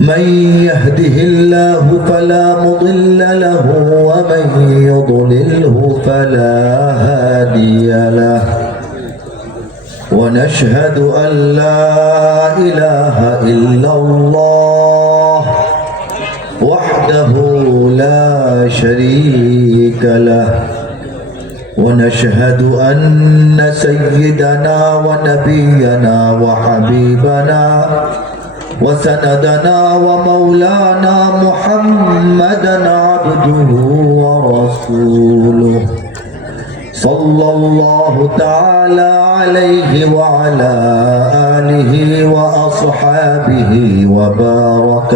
من يهده الله فلا مضل له ومن يضلله فلا هادي له ونشهد أن لا إله إلا الله وحده لا شريك له ونشهد أن سيدنا ونبينا وحبيبنا وسندنا ومولانا محمدا عبده ورسوله صلى الله تعالى عليه وعلى آله وأصحابه وبارك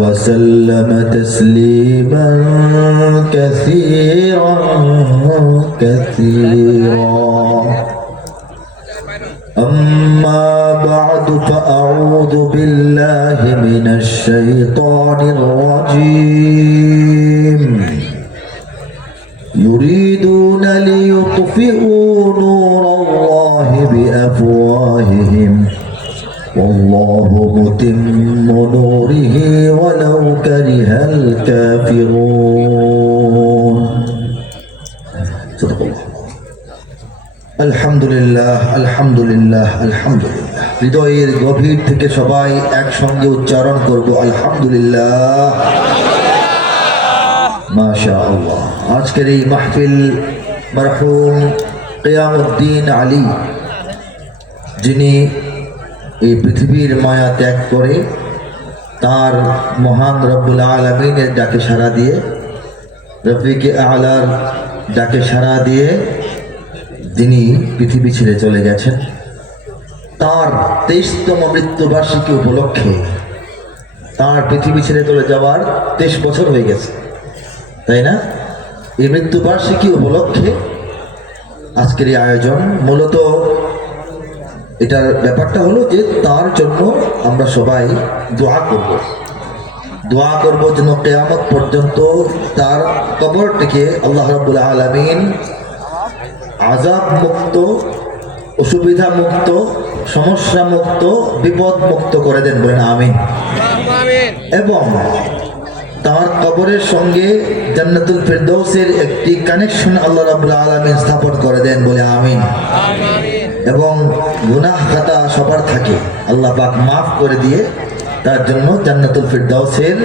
وسلم تسليما كثيرا أما بعد فأعوذ بالله من الشيطان الرجيم يريدون ليطفئوا نور الله بأفواههم والله متم نوره ولو كره الكافرون صدق الله আলহামদুলিল্লাহ আলহামদুলিল্লাহ আলহামদুলিল্লাহ হৃদয়ের গভীর থেকে সবাই একসঙ্গে উচ্চারণ করব আলহামদুলিল্লাহ মাশাআল্লাহ। আজকের এই মাহফিল মরহুম কিয়ামউদ্দিন আলী, যিনি এই পৃথিবীর মায়া ত্যাগ করে তার মহান রব্বুল আলামিনের ডাকে সাড়া দিয়ে, রফিকে আলার ডাকে সাড়া দিয়ে যিনি পৃথিবী ছেড়ে চলে গেছেন, তার 23তম মৃত্যুবার্ষিকী উপলক্ষে, তার পৃথিবী ছেড়ে চলে যাওয়ার 23 বছর হয়ে গেছে, তাই না? এই মৃত্যুবার্ষিকী উপলক্ষে আজকের এই আয়োজন। মূলত এটার ব্যাপারটা হলো যে তার জন্য আমরা সবাই দোয়া করব যেন কিয়ামত পর্যন্ত তার কবরটিকে আল্লাহ রাব্বুল আলামিন আযাব মুক্ত, অসুবিধা মুক্ত, সমস্যা মুক্ত, বিপদ মুক্ত করে দেন, বলেন আমিন। এবং তার কবরের সঙ্গে জান্নাতুল ফিরদৌসের একটি কানেকশন আল্লাহ রাব্বুল আলামিন স্থাপন করে দেন, বলে আমিন। এবং গুনাহ খাতা সবার থাকে, আল্লাহ পাক মাফ করে দিয়ে তার জন্য জান্নাতুল ফিরদৌসের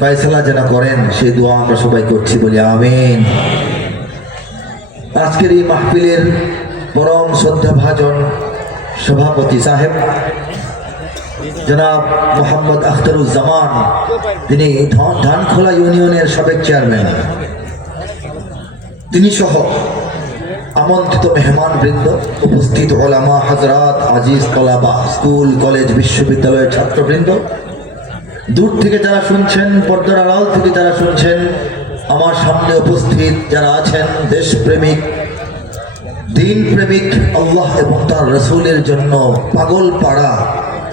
ফয়সালা যেন করেন, সেই দোয়া আমরা সবাই করছি, বলি আমিন। আজকের এই মাহফিলের পরম শ্রদ্ধাভাজন সভাপতি সাহেব জনাব মোহাম্মদ আখতারুজ্জামান, তিনি ধানখোলা ইউনিয়নের সাবেক চেয়ারম্যান, তিনি সহ আমন্ত্রিত মেহমান বৃন্দ, উপস্থিত ওলামা হযরত, আজিজ তলাবা, স্কুল কলেজ বিশ্ববিদ্যালয়ের ছাত্রবৃন্দ, দূর থেকে যারা শুনছেন, পর্দার আড়াল থেকে যারা শুনছেন, আমার সামনে উপস্থিত যারা আছেন, দেশপ্রেমিক, দিন প্রেমিক, আল্লাহ এবং তার রাসূলের জন্য পাগল পাড়া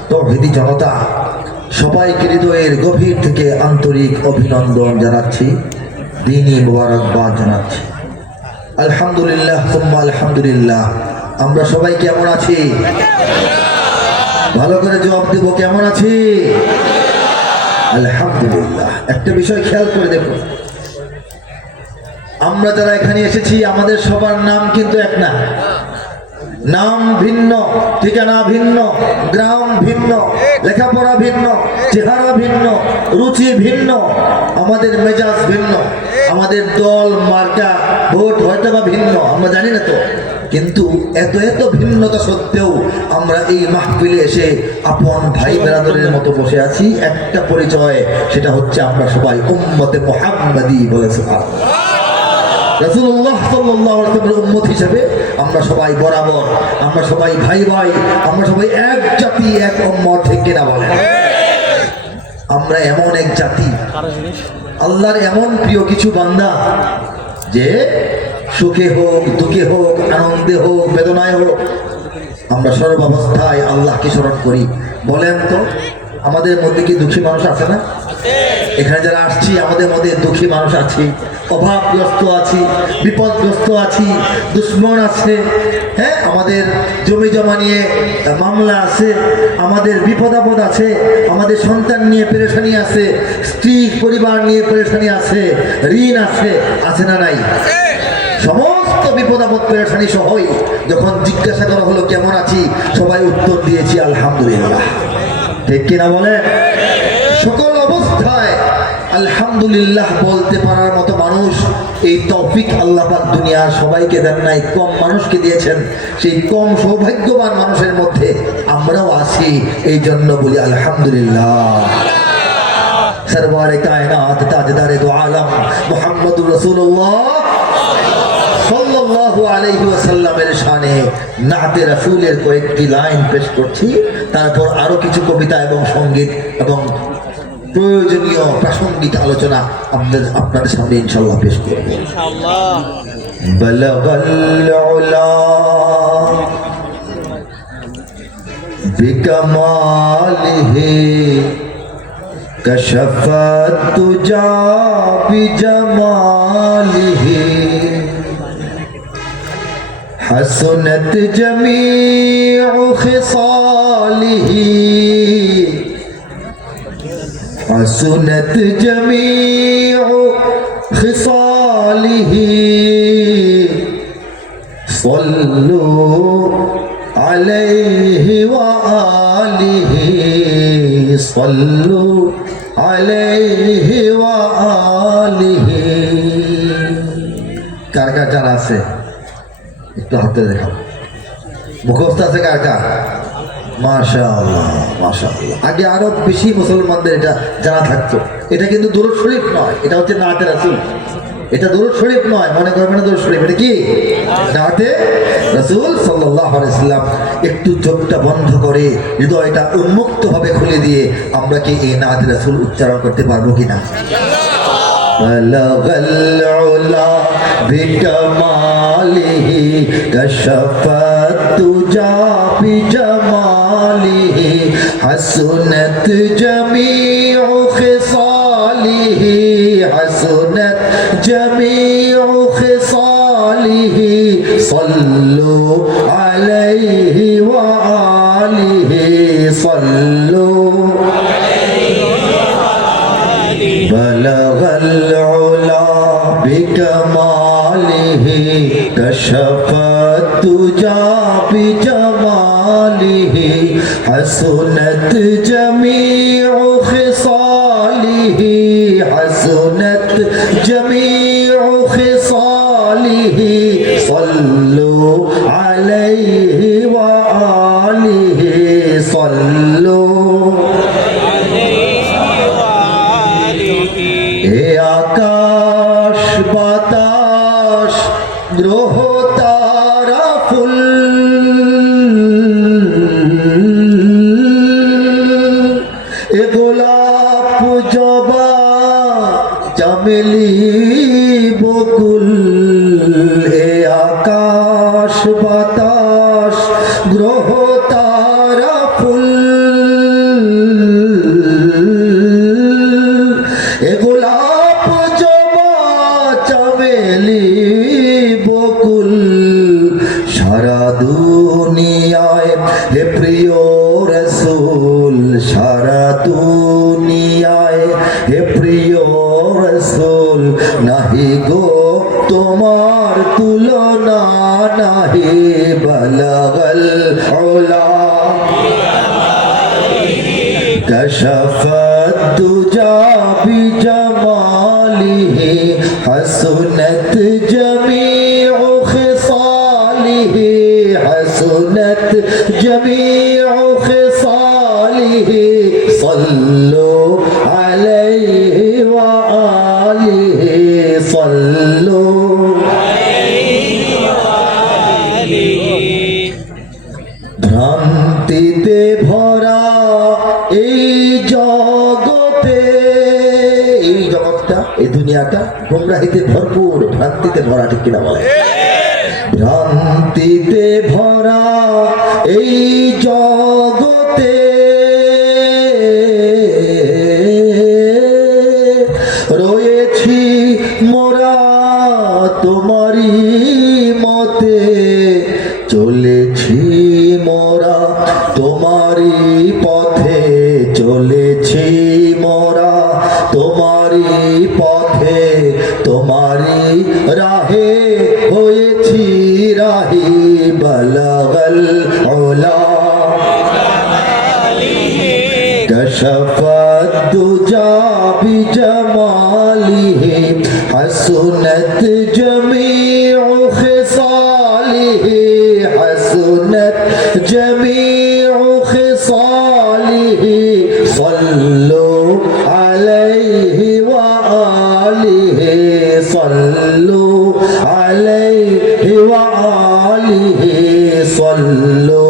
তাওহীদি জনতা, সবাইকে হৃদয়ের গভীর থেকে আন্তরিক অভিনন্দন জানাচ্ছি, দ্বীনি মুবারকবাদ জানাচ্ছি। আলহামদুলিল্লাহ সুম্মা আলহামদুলিল্লাহ। আমরা সবাই কেমন আছি? ভালো করে জবাব দেব, কেমন আছি? আলহামদুলিল্লাহ। একটা বিষয় খেয়াল করে দেখুন, আমরা যারা এখানে এসেছি আমাদের সবার নাম কিন্তু এক না, নাম ভিন্ন, ঠিকানা ভিন্ন, গ্রাম ভিন্ন, লেখাপড়া ভিন্ন, চেহারা ভিন্ন, রুচি ভিন্ন, আমাদের মেজাজ ভিন্ন, আমাদের দল মার্কা ভোট হয়তো বা ভিন্ন, আমরা জানি না তো, কিন্তু এত এত ভিন্নতা সত্ত্বেও আমরা এই মাহফিলে এসে আপন ভাই বেরাদরের মতো বসে আছি। একটা পরিচয়, সেটা হচ্ছে আমরা সবাই উম্মতে মুহাম্মাদি, বলে সুবহানাল্লাহ। রাসূলুল্লাহ সাল্লাল্লাহু আলাইহি ওয়াসাল্লামের উম্মত হিসেবে আমরা সবাই বরাবর, আমরা সবাই ভাই ভাই, আমরা সবাই এক জাতি, এক উম্মত, ঠিক কিনা বলেন? আমরা এমন এক জাতি, আল্লাহর এমন প্রিয় কিছু বান্দা, যে সুখে হোক, দুঃখে হোক, আনন্দে হোক, বেদনায় হোক, আমরা সর্বাবস্থায় আল্লাহকে স্মরণ করি। বলেন তো, আমাদের মধ্যে কি দুঃখী মানুষ আছে না? এখানে যারা আসছি আমাদের মধ্যে দুঃখী মানুষ আছি, অভাবগ্রস্ত আছি, বিপদগ্রস্ত আছি, দুশ্মন আছে, হ্যাঁ, আমাদের জমি জমা নিয়ে মামলা আছে, আমাদের বিপদ আপদ আছে, আমাদের সন্তান নিয়ে পেরেশানি আছে, স্ত্রী পরিবার নিয়ে পেরেশানি আছে, ঋণ আছে, আছে না নাই? সমস্ত বিপদ আপদ পেরেশানি সহই যখন জিজ্ঞাসা করা হলো কেমন আছি, সবাই উত্তর দিয়েছি আলহামদুলিল্লাহ। ঠিক কিনা বলে? সকল অবস্থায় আলহামদুলিল্লাহ বলতে পারার মতো মানুষ এই তৌফিক আল্লাহ পাক দুনিয়ার সবাইকে দেন নাই, কম মানুষকে দিয়েছেন। সেই কম সৌভাগ্যবান মানুষের মধ্যে আমরাও আছি, এই জন্য বলি আলহামদুলিল্লাহ। সরওয়ারে কায়নাত তাজদারে দু আলম মুহাম্মদুর রাসূলুল্লাহ সাল্লাল্লাহু আলাইহি ওয়াসাল্লামের শানে নাতে রাসূলের কয়েকটি লাইন পেশ করছি, তারপর আরো কিছু কবিতা এবং সঙ্গীত এবং প্রয়োজনীয় প্রাসঙ্গিক আলোচনা আপনাদের সামনে ইনশাআল্লাহ পেশ করব। ইনশাআল্লাহ। বালাগাল উলা বিকামালিহি কাশাফাত তুজা বিজামালিহি হাসনাত জামিউ খিসালিহি حسنت جميع خصاله صلوا عليه وآله صلوا عليه وآله কার কার জানা আছে একটু হাতে দেখাও, মুখস্থ আছে কার কার? মাশাআল্লাহ মাশাআল্লাহ। আগে আরো বেশি মুসলমানদের এটা জানা থাকতো। এটা কিন্তু দুরূদ শরীফ নয়, এটা হচ্ছে নাতে রাসূল। এটা দুরূদ শরীফ নয়, মনে করবেন না দুরূদ শরীফ, এটা কি নাতে রাসূল সাল্লাল্লাহু আলাইহি ওয়াসাল্লাম। একটু চোখটা বন্ধ করে হৃদয়টা উন্মুক্ত ভাবে খুলে দিয়ে আমরা কি এই নাতে রাসূল উচ্চারণ করতে পারবো কিনা? বলগল উলা বিকামালিহি কাশাফাত তুজা বিজামালিহি হাসনাত জামিউ খিসালিহি হাসনাত জামিউ খিসালিহি সাল্লু আলাইহি ওয়া আলিহি সাল্লু بلغ العلا بكماله كشف الدجى بجماله حسنت جميع خصاله حسنت جميع خصاله صلوا عليه وآله صلوا আকাশ বাতাস গ্রহ তারা ফুল এ গোলাপ জবা চামেলি বকুল এ আকাশ বাতাস গ্রহ তারা ফুল এ গোলাপ জবা চামেলি বকুল সারা দুনিয়ায় হে প্রিয় রাসূল সারা দুনিয়ায় হে প্রিয় রাসূল নাহি গো তোমার তুলনা নাহি বালাগাল উলা কাশাফাত তুজা বিজামালিহি হাসনাত জামিউ খিসালিহি হাসনাত জামিউ খিসালিহি সাল্লু আলাইহি ওয়া আলিহি সাল্লু আলাইহি ওয়া আলিহি। ভ্রান্তিতে ভরা এই জগতে, এই জগৎটা এই দুনিয়াটা গোমরাহিতে ভরপুর, ভ্রান্তিতে ভরা, ঠিক কিনা বলে? ভ্রান্তিতে ভরা এই জগতে রয়েছি মোরা পথে চলেছি মোরা, তোমারই পথে চলেছি মোরা, তোমারই পথে তোমারই রাহে হয়েছি রাহি বলগল ওলা কশফত দুজা বিজমালিহি হসনত জমিউ খিসালিহি হসনত জমিউ খিসালিহি সল্লু আলাইহি ওয়া আলিহি সল্লু আলাইহি ওয়া আলিহি সল্লু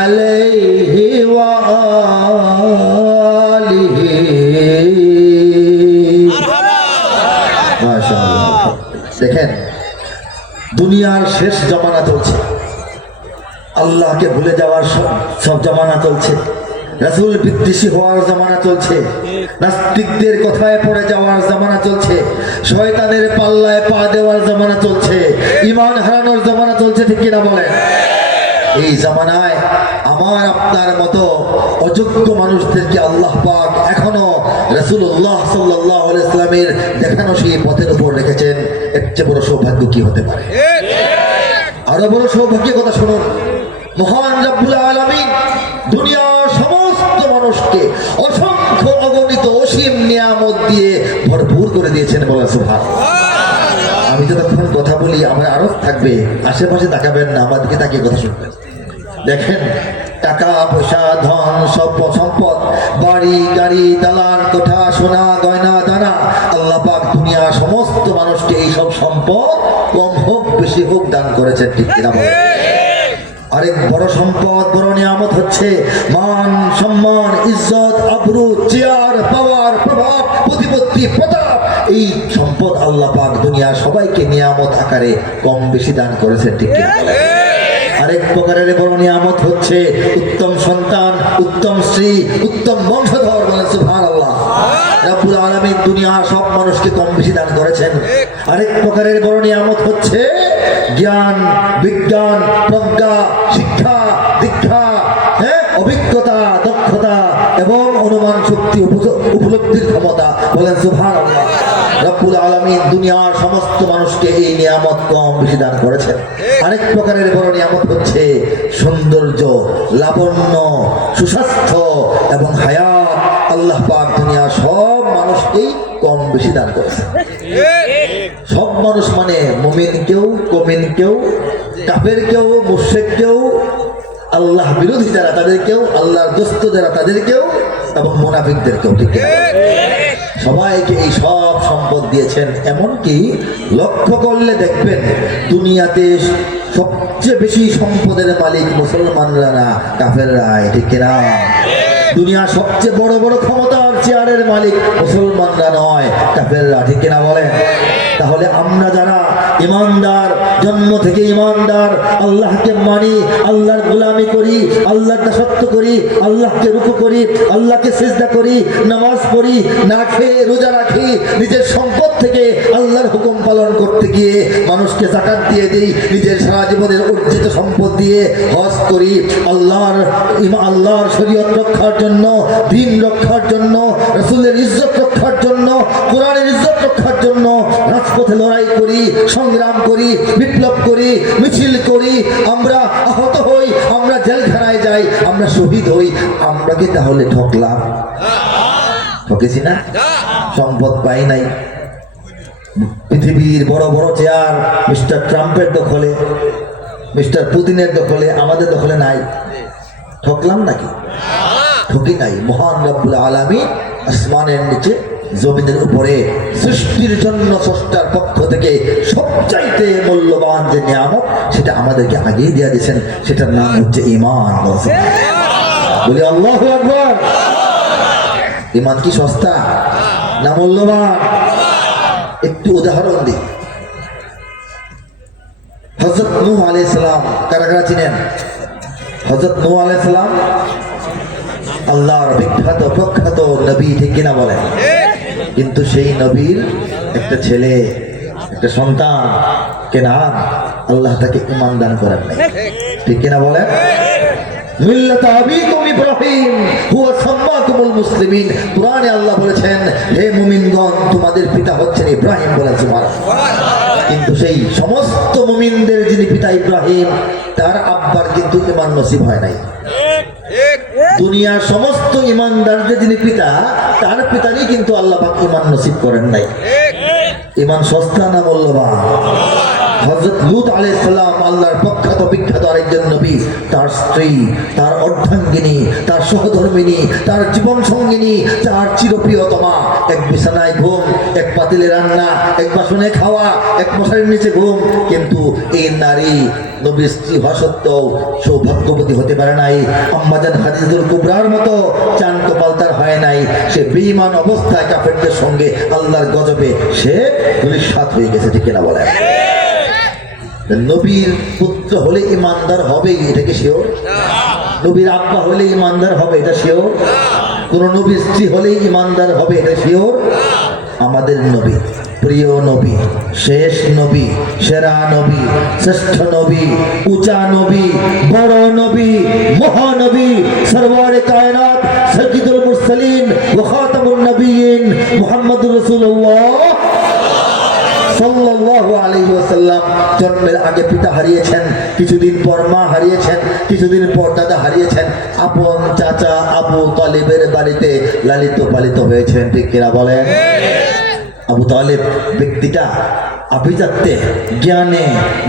আলাইহি ওয়া আলিহি। মাশাআল্লাহ। দেখেন, দুনিয়ার শেষ জমানা চলছে, আল্লাহকে ভুলে যাওয়ার সব জমানা চলছে, রাসূল বিদ্বেষী হওয়ার জামানা চলছে, নাস্তিকদের কথায় পড়ে যাওয়ার জামানা চলছে, শয়তানের পাল্লায় পা দেওয়ার জামানা চলছে, ঈমান হারানোর জামানা চলছে, ঠিক কিনা বলেন? এই জামানায় আমার আপনার মতো অযোগ্য মানুষদেরকে আল্লাহ পাক এখনো রাসূলুল্লাহ সাল্লাল্লাহু আলাইহি সাল্লামের দেখানো সেই পথের উপর রেখেছেন। এর চেয়ে বড় সৌভাগ্য কি হতে পারে? আরো বড় সৌভাগ্যের কথা শুনুন, মহান রব্বুল আলামিন দুনিয়ার সমস্ত মানুষকে অসংখ্য অগণিত অসীম নিয়ামত দিয়ে ভরপুর করে দিয়েছেন, বলা সুবহানাল্লাহ। আমি যতক্ষণ কথা বলি আমার আরো থাকবে, আশেপাশে তাকাবেন না, আমার দিকে তাকিয়ে কথা শুনবেন। দেখেন, টাকা পয়সা ধন সম্পদ বাড়ি গাড়ি দালান কোঠা সোনা গয়না দানা, আল্লাহ পাক দুনিয়ার সমস্ত মানুষকে এই সব সম্পদ কম হোক বেশি হোক দান করেছেন, ঠিক কিনা বলেন? আরেক বড় সম্পদ, বড় নিয়ামত হচ্ছে মান সম্মান ইজ্জত আবরু চেয়ার পাওয়ার প্রভাব প্রতিপত্তি প্রতাপ। এই সম্পদ আল্লাহ পাক দুনিয়ার সবাইকে নিয়ামত আকারে কম বেশি দান করেছেন, ঠিক কিনা বলেন? আরেক প্রকারের বড় নিয়ামত হচ্ছে উত্তম সন্তান, উত্তম স্ত্রী, উত্তম বংশধর, বলেন সুবহানাল্লাহ। রব্বুল আলামিন দুনিয়ার সব মানুষকে কম বেশি দান করেছেন। আরেক প্রকারের বড় নিয়ামত হচ্ছে জ্ঞান বিজ্ঞান প্রজ্ঞা শিক্ষা দীক্ষা, অভিজ্ঞতা দক্ষতা এবং অনুমান শক্তি উপলব্ধির ক্ষমতা, বলেন সুবহানাল্লাহ। রব্বুল আলামিন দুনিয়ার সমস্ত মানুষকে এই নিয়ামত কম বেশি দান করেছেন। আরেক প্রকারের বড় নিয়ামত হচ্ছে সৌন্দর্য লাবণ্য সুস্বাস্থ্য এবং হায়াত। আল্লাহ পাক দুনিয়ার সব মানুষকেই কম বেশি দান করেছেন। সব মানুষ মানে মুমিন কেউ, কমিন কেউ, কাফের কেউ, মুশরিক কেউ, আল্লাহ বিরোধী যারা তাদেরকেও, আল্লাহর দোস্ত যারা তাদেরকেও, এবং মুনাফিকদেরকেও, ঠিক কিনা? সবাইকে এই সব সম্পদ দিয়েছেন। এমনকি লক্ষ্য করলে দেখবেন দুনিয়াতে সবচেয়ে বেশি সম্পদের মালিক মুসলমানরা না, কাফেররা, ঠিক কিনা? দুনিয়ার সবচেয়ে বড় বড় ক্ষমতার চেয়ারের মালিক মুসলমানরা নয়, কাফেররা, ঠিক কিনা বলেন? তাহলে আমরা যারা ইমানদার, জন্ম থেকে ইমানদার, আল্লাহকে মানি, আল্লাহর গোলামি করি, আল্লাহর দাসত্ব করি, আল্লাহকে রুকু করি, আল্লাহকে সিজদা করি, নামাজ পড়ি, না খেয়ে রোজা রাখি, নিজের সম্পদ থেকে আল্লাহর হুকুম পালন করতে গিয়ে মানুষকে যাকাত দিয়ে দিই, নিজের সারা জীবনের অর্জিত সম্পদ দিয়ে হজ করি, আল্লাহর শরীয়ত রক্ষার জন্য, দ্বীন রক্ষার জন্য, রাসূলের ইজ্জত রক্ষার জন্য, কোরআনের ইজ্জত রক্ষার জন্য রাজপথে লড়াই করি, সংগ্রাম করি, বিপ্লব করি, মিছিল করি, আমরা আহত হই, আমরা জেলখানায় যাই, আমরা শহীদ হই। আমরা কি তাহলে ঠকলাম? ঠকেছি না? সম্পদ পাই নাই, পৃথিবীর বড় বড় চেয়ার মিস্টার ট্রাম্পের দখলে, মিস্টার পুতিনের দখলে, আমাদের দখলে নাই। ঠকলাম নাকি? ঠকি নাই। মহান রব্বুল আলামিন আসমানের নিচে জমিনের উপরে সৃষ্টির জন্য স্রষ্টার পক্ষ থেকে সবচাইতে মূল্যবান যে নিয়ামত, সেটা আমাদেরকে আগেই দিয়ে দিয়েছেন, সেটার নাম হচ্ছে ঈমান। বলি আল্লাহু আকবার। ঈমান কি সস্তা না মূল্যবান? একটু উদাহরণ দিই। হযরত নূহ আলাইহিস সালাম, কারা কারা চিনেন? হযরত নূহ আলাইহিস সালাম আল্লাহর বিখ্যাত প্রখ্যাত নবী, ঠিক কিনা বলেন? কিন্তু সেই নবীর একটা ছেলে, একটা সন্তান, কেনান, আল্লাহ তাকে ঈমান দান করেন নাই। ঠিক কিনা বলেন? মিল্লাত আবিকুম ইব্রাহিম হুয়া সাম্মাকুমুল মুসলিমিন। কুরআনে আল্লাহ বলেছেন, হে মুমিনগণ, তোমাদের পিতা হচ্ছেন ইব্রাহিম। বলেন সুবহানাল্লাহ। কিন্তু সেই সমস্ত মুমিনদের যিনি পিতা ইব্রাহিম, তার আব্বার কিন্তু ঈমান নসিব হয় নাই। দুনিয়ার সমস্ত ঈমানদারদের যিনি পিতা, তার পিতারই কিন্তু আল্লাহ পাক ঈমান নসিব করেন নাই। ঈমান সস্তা না মূল্যবান? হযরত লূত আলাইহিস সালাম আল্লাহর প্রখ্যাত বিখ্যাত আরেকজন নবী, তার স্ত্রী, তার অর্ধাঙ্গিনী, তার সহধর্মিনী, তার জীবন সঙ্গিনী, তার চিরপ্রিয়তমা, এক বিছানায় ঘুম, এক পাতিলে রান্না, এক বাসনে খাওয়া, এক মশারির নিচে ঘুম। কিন্তু এই নারী নবীর স্ত্রী হওয়া সত্ত্বেও সৌভাগ্যবতী হতে পারে নাই। আম্মাজান খাদিজাতুল কুবরার মতো চান কপাল তার হয় নাই। সে বেঈমান অবস্থায় কাফেরদের সঙ্গে আল্লাহর গজবে সে ধূলিসাৎ হয়ে গেছে। ঠিক কিনা বলেন? নবীর পুত্র হলে ইমানদার হবে, এটা কি শিওর? নবীর আব্বা হলে ইমানদার হবে, এটা শিওর? কোন নবীর স্ত্রী হলে ইমানদার হবে, এটা শিওর? আমাদের নবী, প্রিয় নবী, শেষ নবী, সেরা নবী, শ্রেষ্ঠ নবী, উঁচা নবী, বড় নবী, মহানবী, সরওয়ারে কায়নাত, সাইয়্যিদুল মুরসালিন ওয়া খাতামুন নবিয়্যিন মুহাম্মদুর রাসূলুল্লাহ সাল্লাল্লাহু আলাইহি ওয়াসাল্লাম জন্মের আগে পিতা হারিয়েছেন, কিছুদিন পর মা হারিয়েছেন, কিছুদিন পর দাদা হারিয়েছেন। আপন চাচা আবু তালিবের বাড়িতে লালিত পালিত হয়েছেন। ঠিক কিনা বলেন? আবু তালিব ব্যক্তিটা আভিজাত্যে, জ্ঞানে,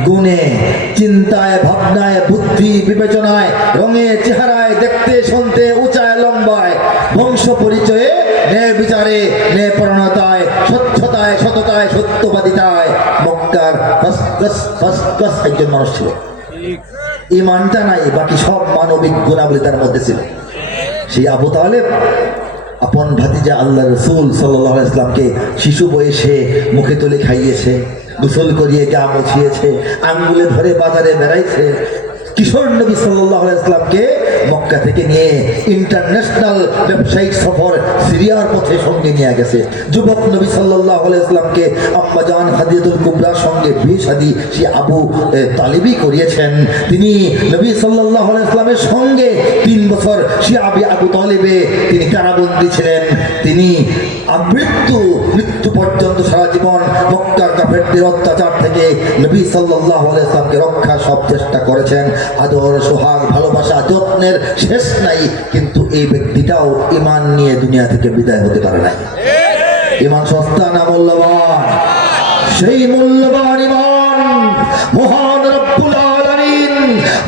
গুণে, চিন্তায়, ভাবনায়, বুদ্ধি বিবেচনায়, রঙে, চেহারায়, দেখতে শুনতে, উঁচায় লম্বায়, বংশ পরিচয়ে, ন্যায় বিচারে, ন্যায় পরায়ণতায়, স্বচ্ছতায়, সততায়, সত্যবাদিতায় মক্কার ফার্স্ট একজন মানুষ ছিল। ঈমানটা নাই, বাকি সব মানবিক গুণাবলী তার মধ্যে ছিল। সেই আবু তালেব আপন ভাতিজা আল্লাহ রসুল সাল্লাল্লাহু আলাইহি ওয়াসাল্লামকে শিশু বয়সে মুখে তুলে খাইয়েছে, গোসল করিয়ে গা মুছিয়েছে, আঙ্গুলে ধরে বাজারে বেড়াইছে। কিশোর নবী সাল্লাল্লাহু আলাইহি ওয়াসাল্লামকে মক্কা থেকে নিয়ে ইন্টারন্যাশনাল ব্যবসায়িক সফর সিরিয়ার পথে সঙ্গে নিয়ে গেছে। যুবক নবী সাল্লাল্লাহু আলাইহি ওয়াসাল্লামকে আম্মা জান খাদিজাতুল কুবরার সঙ্গে বিয়ে শাদী সে আবু তালিবই করিয়েছেন। তিনি নবী সাল্লাল্লাহু আলাইহি ওয়াসাল্লামের সঙ্গে 3 বছর শিয়াবি আবু তালিবে তিনি কারাবন্দী ছিলেন। তিনি মৃত্যু পর্যন্ত সারা জীবন মক্কার কাফেরদের অত্যাচার থেকে নবী সাল্লাল্লাহু আলাইহি ওয়াসাল্লামকে রক্ষার সব চেষ্টা করেছেন। আদর, সোহাগ, ভালোবাসা, যত্নের শেষ নাই। কিন্তু এই ব্যক্তিটাও ঈমান নিয়ে দুনিয়া থেকে বিদায় হতে পারে নাই। ঈমান সস্তা না মূল্যবান? সেই মূল্যবান ঈমান মহান রব্বুল আলামিন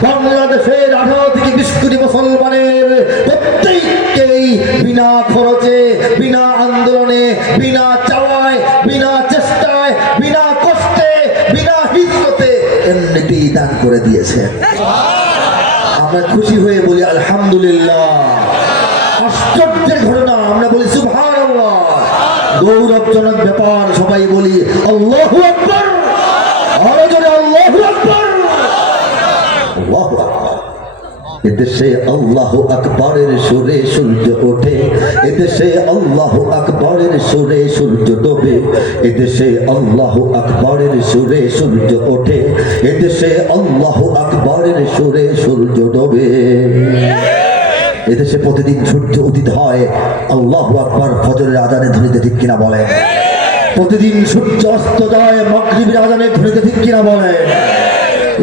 বাংলাদেশের 18 থেকে 20 কোটি মুসলমানের প্রত্যেককেই বিনা খরচে, বিনা আন্দোলনে, বিনা চাওয়ায়, বিনা চেষ্টায়, বিনা কষ্টে, বিনা হিজরতে এমনিতেই দান করে দিয়েছেন। আমরা খুশি হয়ে বলি আলহামদুলিল্লাহ। আশ্চর্যের ঘটনা, আমরা বলি সুবহানাল্লাহ। গৌরবজনক ব্যাপার, সবাই বলি আল্লাহু আকবার। আরো জোরে আল্লাহু আকবার। আল্লাহু আকবার। এদেশে আল্লাহু আকবরের সুরে সূর্য ওঠে, এদেশে আল্লাহু আকবরের সুরে সূর্য ডোবে, এদেশে আল্লাহু আকবরের সুরে সূর্য ওঠে, এদেশে আল্লাহু আকবরের সুরে সূর্য ডোবে। এদেশে প্রতিদিন সূর্য উদিত হয় আল্লাহু আকবার ফজরের আজানে ধ্বনিতে। ঠিক কিনা বলে? প্রতিদিন সূর্য অস্ত যায় মাগরিবের আজানে ধ্বনিতে। ঠিক কিনা বলে?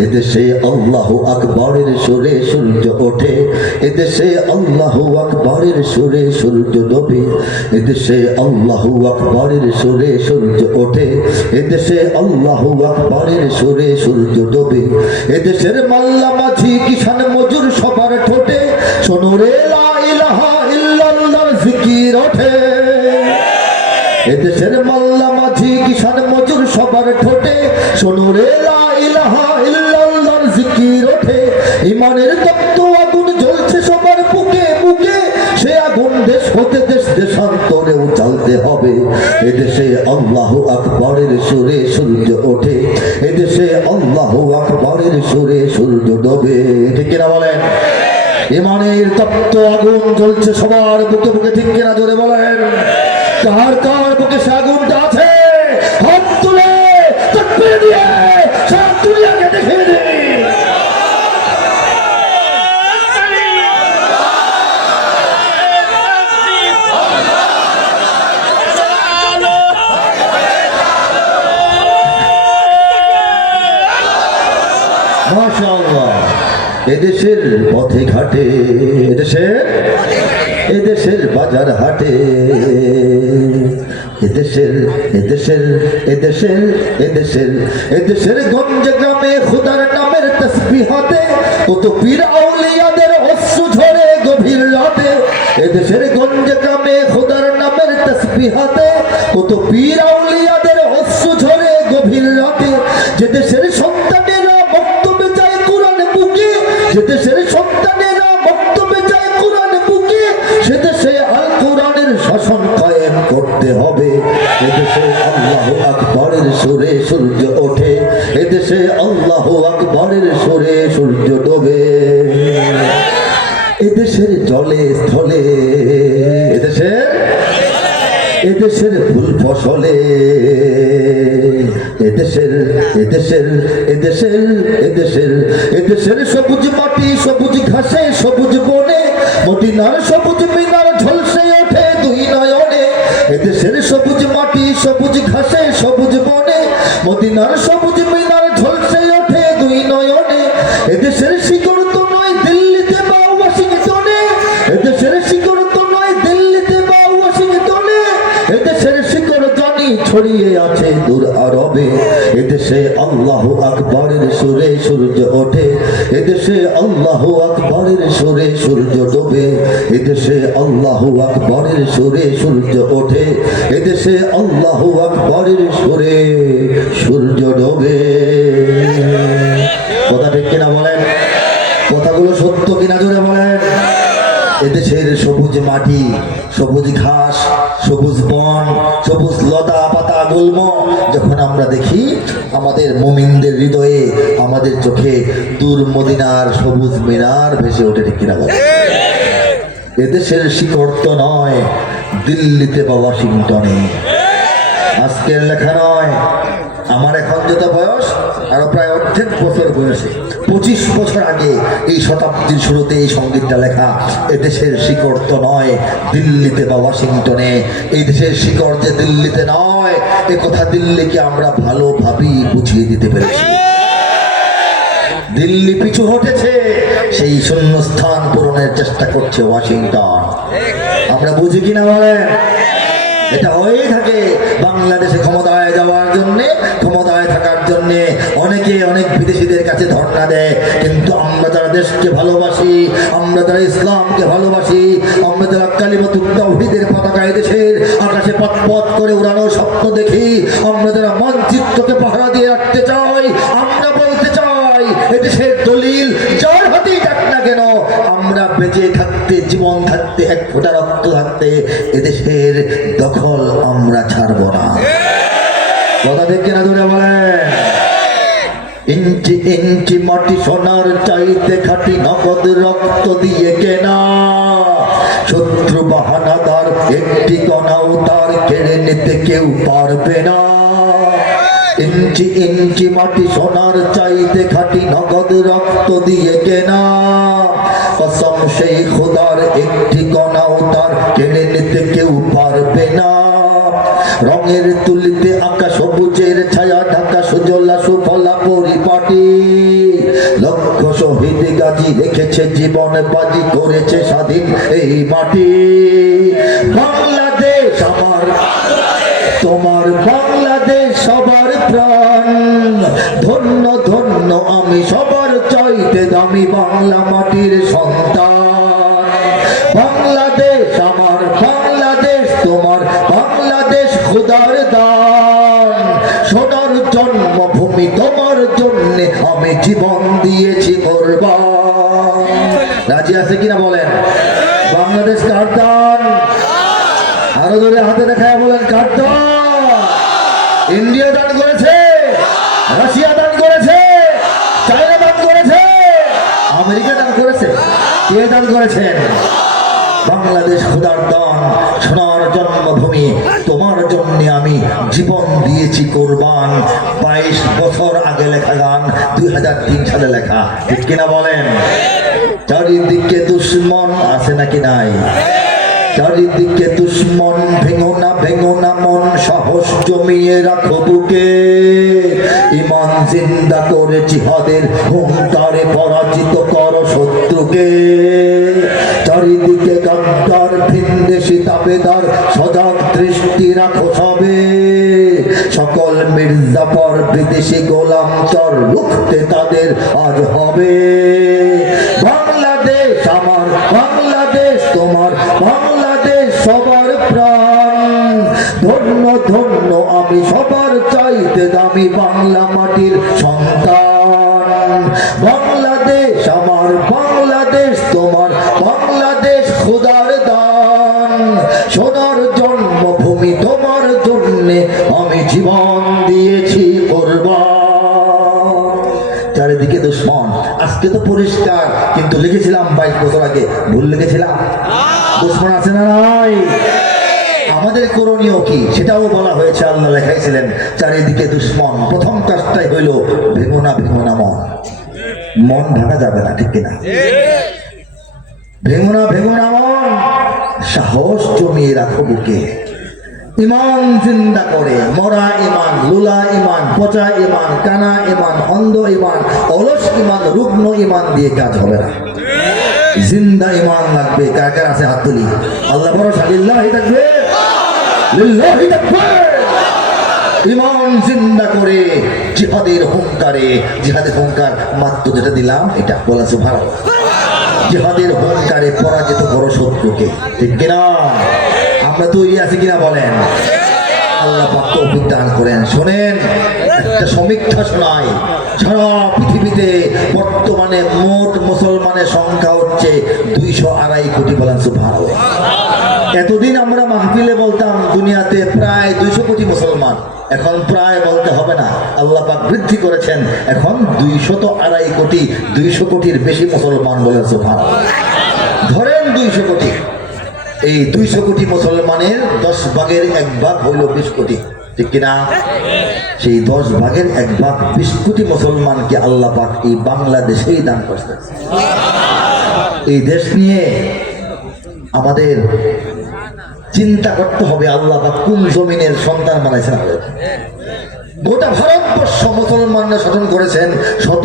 এদেশে আল্লাহু আকবরের সুরে সূর্য ওঠে, এদেশে আল্লাহু আকবরের সুরে সূর্য ডোবে, এদেশে আল্লাহু আকবরের সুরে সূর্য ওঠে, এদেশে আল্লাহু আকবরের সুরে সূর্য ডোবে। এদেশের মাল্লা মাঝি কিষান মজুর সবার ঠোঁটে শোনো রে লা ইলাহা ইল্লাল্লাহর জিকির ওঠে। এদেশের মাল্লা মাঝি কিষান মজুর সবার ঠোঁটে শোনো রে লা ইলাহা ইল্লাল্লাহর জিকির ওঠে। ঈমানের তপ্ত আগুন জ্বলছে সবার বুকে বুকে, সে আগুন দেশ হতে দেশ দেশান্তরেও জ্বালতে হবে। এদেশে আল্লাহু আকবরের সুরে সূর্য ওঠে, এদেশে আল্লাহু আকবরের সুরে সূর্য ডোবে। ঠিক কিনা বলেন? ঈমানের তপ্ত আগুন জ্বলছে সবার বুকে বুকে। ঠিক কিনা জোরে বলেন? কার কার বুকে সে আগুনটা আছে? হাত তুলে তাকবীর দিয়ে সারা দুনিয়াকে মাশাআল্লাহ। এদেশের পথে ঘাটে, এদেশের বাজার হাটে, এদেশের গঞ্জে গ্রামে খুদার নামের তসবিহ হাতে, কত পীর আউলিয়াদের অশ্রু ঝরে গভীর রাতে। এদেশের গঞ্জে গ্রামে খুদার নামের তসবিহ হাতে, কত পীর আউলিয়াদের অশ্রু ঝরে গভীর রাতে। যে দেশের সন্তানেরা বক্তব্যে যায় কোরআন বুকে, যে দেশের সন্তানেরা বক্তব্যে যায় কোরআন বুকে, সে দেশে আল কোরআনের শাসন কায়েম করতে হবে। এদেশে আল্লাহু আকবরের সুরে সূর্য ওঠে, এদেশে আল্লাহু আকবরের সুরে সূর্য ডোবে। এদেশের জলে স্থলে, এদেশের ফুল ফসলে, এদেশের সবুজ মাটি সবুজ ঘাসে সবুজ বনে, মদিনার সবুজ মিনার ঝলসে ওঠে দুই নয়নে। এদেশের সবুজ মাটি সবুজ ঘাসে সবুজ বনে, মদিনার সবুজ মিনার ঝলসে ওঠে দুই নয়নে। এদেশের শিকড় তো নয় দিল্লিতে বা ওয়াশিংটনে, এদেশের শিকড় তো নয় দিল্লিতে বা ওয়াশিংটনে, এদেশের শিকড় জানি ছড়িয়ে আছে দূর আরবে। এদেশে আল্লাহু আকবরের সুরে সূর্য ওঠে, এদেশে আল্লাহু আকবরের সুরে সূর্য ডোবে। এদেশে আল্লাহু আকবরের সুরে সূর্য ওঠে, এদেশে আল্লাহু আকবরের সুরে সূর্য ডোবে। কথা ঠিক কিনা বলেন? কথাগুলো সত্য কিনা জোরে বলেন? এদেশের সবুজ মাটি সবুজ ঘাস সবুজ বন সবুজ লতা পাতা গুল্ম যখন আমরা দেখি, আমাদের মুমিনদের হৃদয়ে আমাদের চোখে দূর মদিনার সবুজ মিনার ভেসে ওঠে। ঠিক কিনা বলেন? এদেশের শিকড় তো নয় দিল্লিতে বা ওয়াশিংটনে। আজকের লেখা নয়, আমার এখন যত বয়স আরো প্রায় অর্ধেক বছর বয়সে 25 বছর আগে এই শতাব্দীর শুরুতে এই সঙ্গীতটা লেখা। এদেশের শিকড় তো নয় দিল্লিতে বা ওয়াশিংটনে, এই দেশের শিকড় যে দিল্লিতে নয়, এ কথা দিল্লিকে আমরা ভালোভাবেই বুঝিয়ে দিতে পেরেছি। দিল্লি পিছু হটেছে, সেই শূন্যস্থান পূরণের চেষ্টা করছে ওয়াশিংটন। আমরা বুঝি কিনা বলেন? এটা হয়েই থাকে। বাংলাদেশে ক্ষমতায় যাওয়ার জন্য, ক্ষমতায় থাকার জন্য অনেকে অনেক বিদেশিদের কাছে ধর্ণা দেয়, কিন্তু আমরা যারা দেশকে ভালোবাসি, আমরা যারা ইসলামকে ভালোবাসি, আমরা যারা কালিমাতুত তাওহীদের পতাকা দেশের আকাশে পথ করে উড়ানোর স্বপ্ন দেখি, আমরা যারা মানচিত্রকে পাহারা দিয়ে রাখতে চাই, আমরা বলতে চাই এদেশের দলিল যার হাতেই থাক না কেন, আমরা বেঁচে থাকতে, জীবন থাকতে, এক ফোঁটা রক্ত থাকতে এদেশের দখল আমরা ছাড়ব না। কথা ঠিক কিনা ধরে বলেন? ইঞ্চি ইঞ্চি মাটি সোনার চাইতে খাঁটি, নগদ রক্ত দিয়ে কেনা। শত্রু বাহানাদার একটি কণাও তার কেড়ে নিতে কেউ পারবে না। ইঞ্চি ইঞ্চি মাটি সোনার চাইতে খাঁটি, নগদ রক্ত দিয়ে কেনা। কসম সেই খোদার একটি কণাও তার কেড়ে নিতে কেউ পারবে না। রঙের তুলিতে আঁকা সবুজের ছায়া ঢাকা সুজলা সুফলা পরিপাটি। লক্ষ শহীদ গাজী রেখেছে জীবন বাজি, করেছে স্বাধীন এই মাটি। বাংলাদেশ আমার, তোমার বাংলাদেশ সবার প্রাণ। ধন্য ধন্য আমি সবার চাইতে দামি বাংলা মাটির সন্তান। বাংলাদেশ আমার, বাংলাদেশ তোমার, বাংলাদেশ খোদার দান। সোনার জন্মভূমি তোমার জন্য আমি জীবন দিয়েছি কোরবান। রাজি আছে কিনা বলেন? বাংলাদেশ কার দান? আরো ধরে হাতে দেখায় বলেন কার দান? ইন্ডিয়া দান করেছে, রাশিয়া দান করেছে, চায়না দান করেছে, আমেরিকা দান করেছে। কে দান করেছেন? বাংলাদেশ খোদার দান, সোনার জন্মভূমি, তোমার জন্য আমি জীবন দিয়েছি কোরবান। 22 বছর আগে লেখা গান, 2003 সালে লেখা। ঠিক কিনা বলেন? চারিদিকে দুশ্মন আছে নাকি নাই? চারিদিকে দুশ্মন, ভেঙো না মন, সাহস জমিয়ে রাখো বুকে। ইমান জিন্দা করে জিহাদের হুঙ্কারে পরাজিত করো শত্রুকে। চারিদিকে গদ্দার ভিনদেশি তাবেদার, সজাগ দৃষ্টি রাখো সবে। সকল মির্জাফর বিদেশি গোলাম চর, রুখতে তাদের আজ হবে। বাংলাদেশ আমার, বাংলাদেশ তোমার, বাংলাদেশ সবার প্রাণ। ধন্য ধন্য আমি সবার চাইতে দামি বাংলা মাটির সন্তান। বাংলাদেশ আমার, বাংলাদেশ তোমার, বাংলাদেশ খোদার দান। সোনার জন্মভূমি তোমার জন্যে আমি জীবন দিয়েছি কুরবান। চারিদিকে দুশ্মন, আজকে তো পরিষ্কার, কিন্তু লিখেছিলাম 22 বছর আগে, ভুল লিখেছিলাম। দুশ্মন আছে না নাই? আমাদের করণীয় কি সেটাও বলা হয়েছে। আল্লাহ লেখাইছিলেন চারিদিকে দুশ্মন, প্রথম কাজটাই হইল ভেঙো না মন। মন ভাঙা যাবে না, ঠিক কিনা? ভেঙো না মন, সাহস জমিয়ে রাখো বুকে। ইমান জিন্দা করে, মরা ইমান, লুলা ইমান, পচা ইমান, কানা ইমান, অন্ধ ইমান, অলস ইমান, রুগ্ন ইমান দিয়ে কাজ হবে না। জিন্দা ইমান লাগবে। কার কার আছে হাত তুলি। আল্লাহ ভরসা, লিল্লাহি তাকবীর, লিল্লাহি তাকবীর। ইমান জিন্দা করে জিহাদের হুঙ্কারে, জিহাদের হুঙ্কার মাত্র যেটা দিলাম এটা বলা সুবহানাল্লাহ। জিহাদের হুঙ্কারে পরাজিত করো শত্রুকে, ঠিক কিনা? আমরা তৈরি আছি কিনা বলেন? আল্লাহ পাক তৌফিক দান করেন। শোনেন, একটা সমীক্ষা শোনাই। সারা পৃথিবীতে বর্তমানে মোট মুসলমানের সংখ্যা হচ্ছে 202 কোটি। বলেন সুবহানাল্লাহ। এতদিন আমরা মাহফিলে বলতাম দুনিয়াতে প্রায় 200 কোটি মুসলমান, এখন প্রায় বলতে হবে না, আল্লাহ পাক বৃদ্ধি করেছেন, এখন 202 কোটি, 200 কোটির বেশি মুসলমান। বলেন সুবহানাল্লাহ। ধরেন 200 কোটি, এই 200 কোটি মুসলমানের 10 ভাগের 1 ভাগ হইল 20 কোটি, ঠিক কিনা? সেই 10 ভাগের 1 ভাগ 20 কোটি মুসলমানকে আল্লাহ পাক এই বাংলাদেশেই দান করছেন। এই দেশ নিয়ে আমাদের চিন্তা করতে হবে, আল্লাহ পাক কোন জমিনের সন্তান বানাইছেন। গোটা ভারতবর্ষ মুসলমানরা শাসন করেছেন শত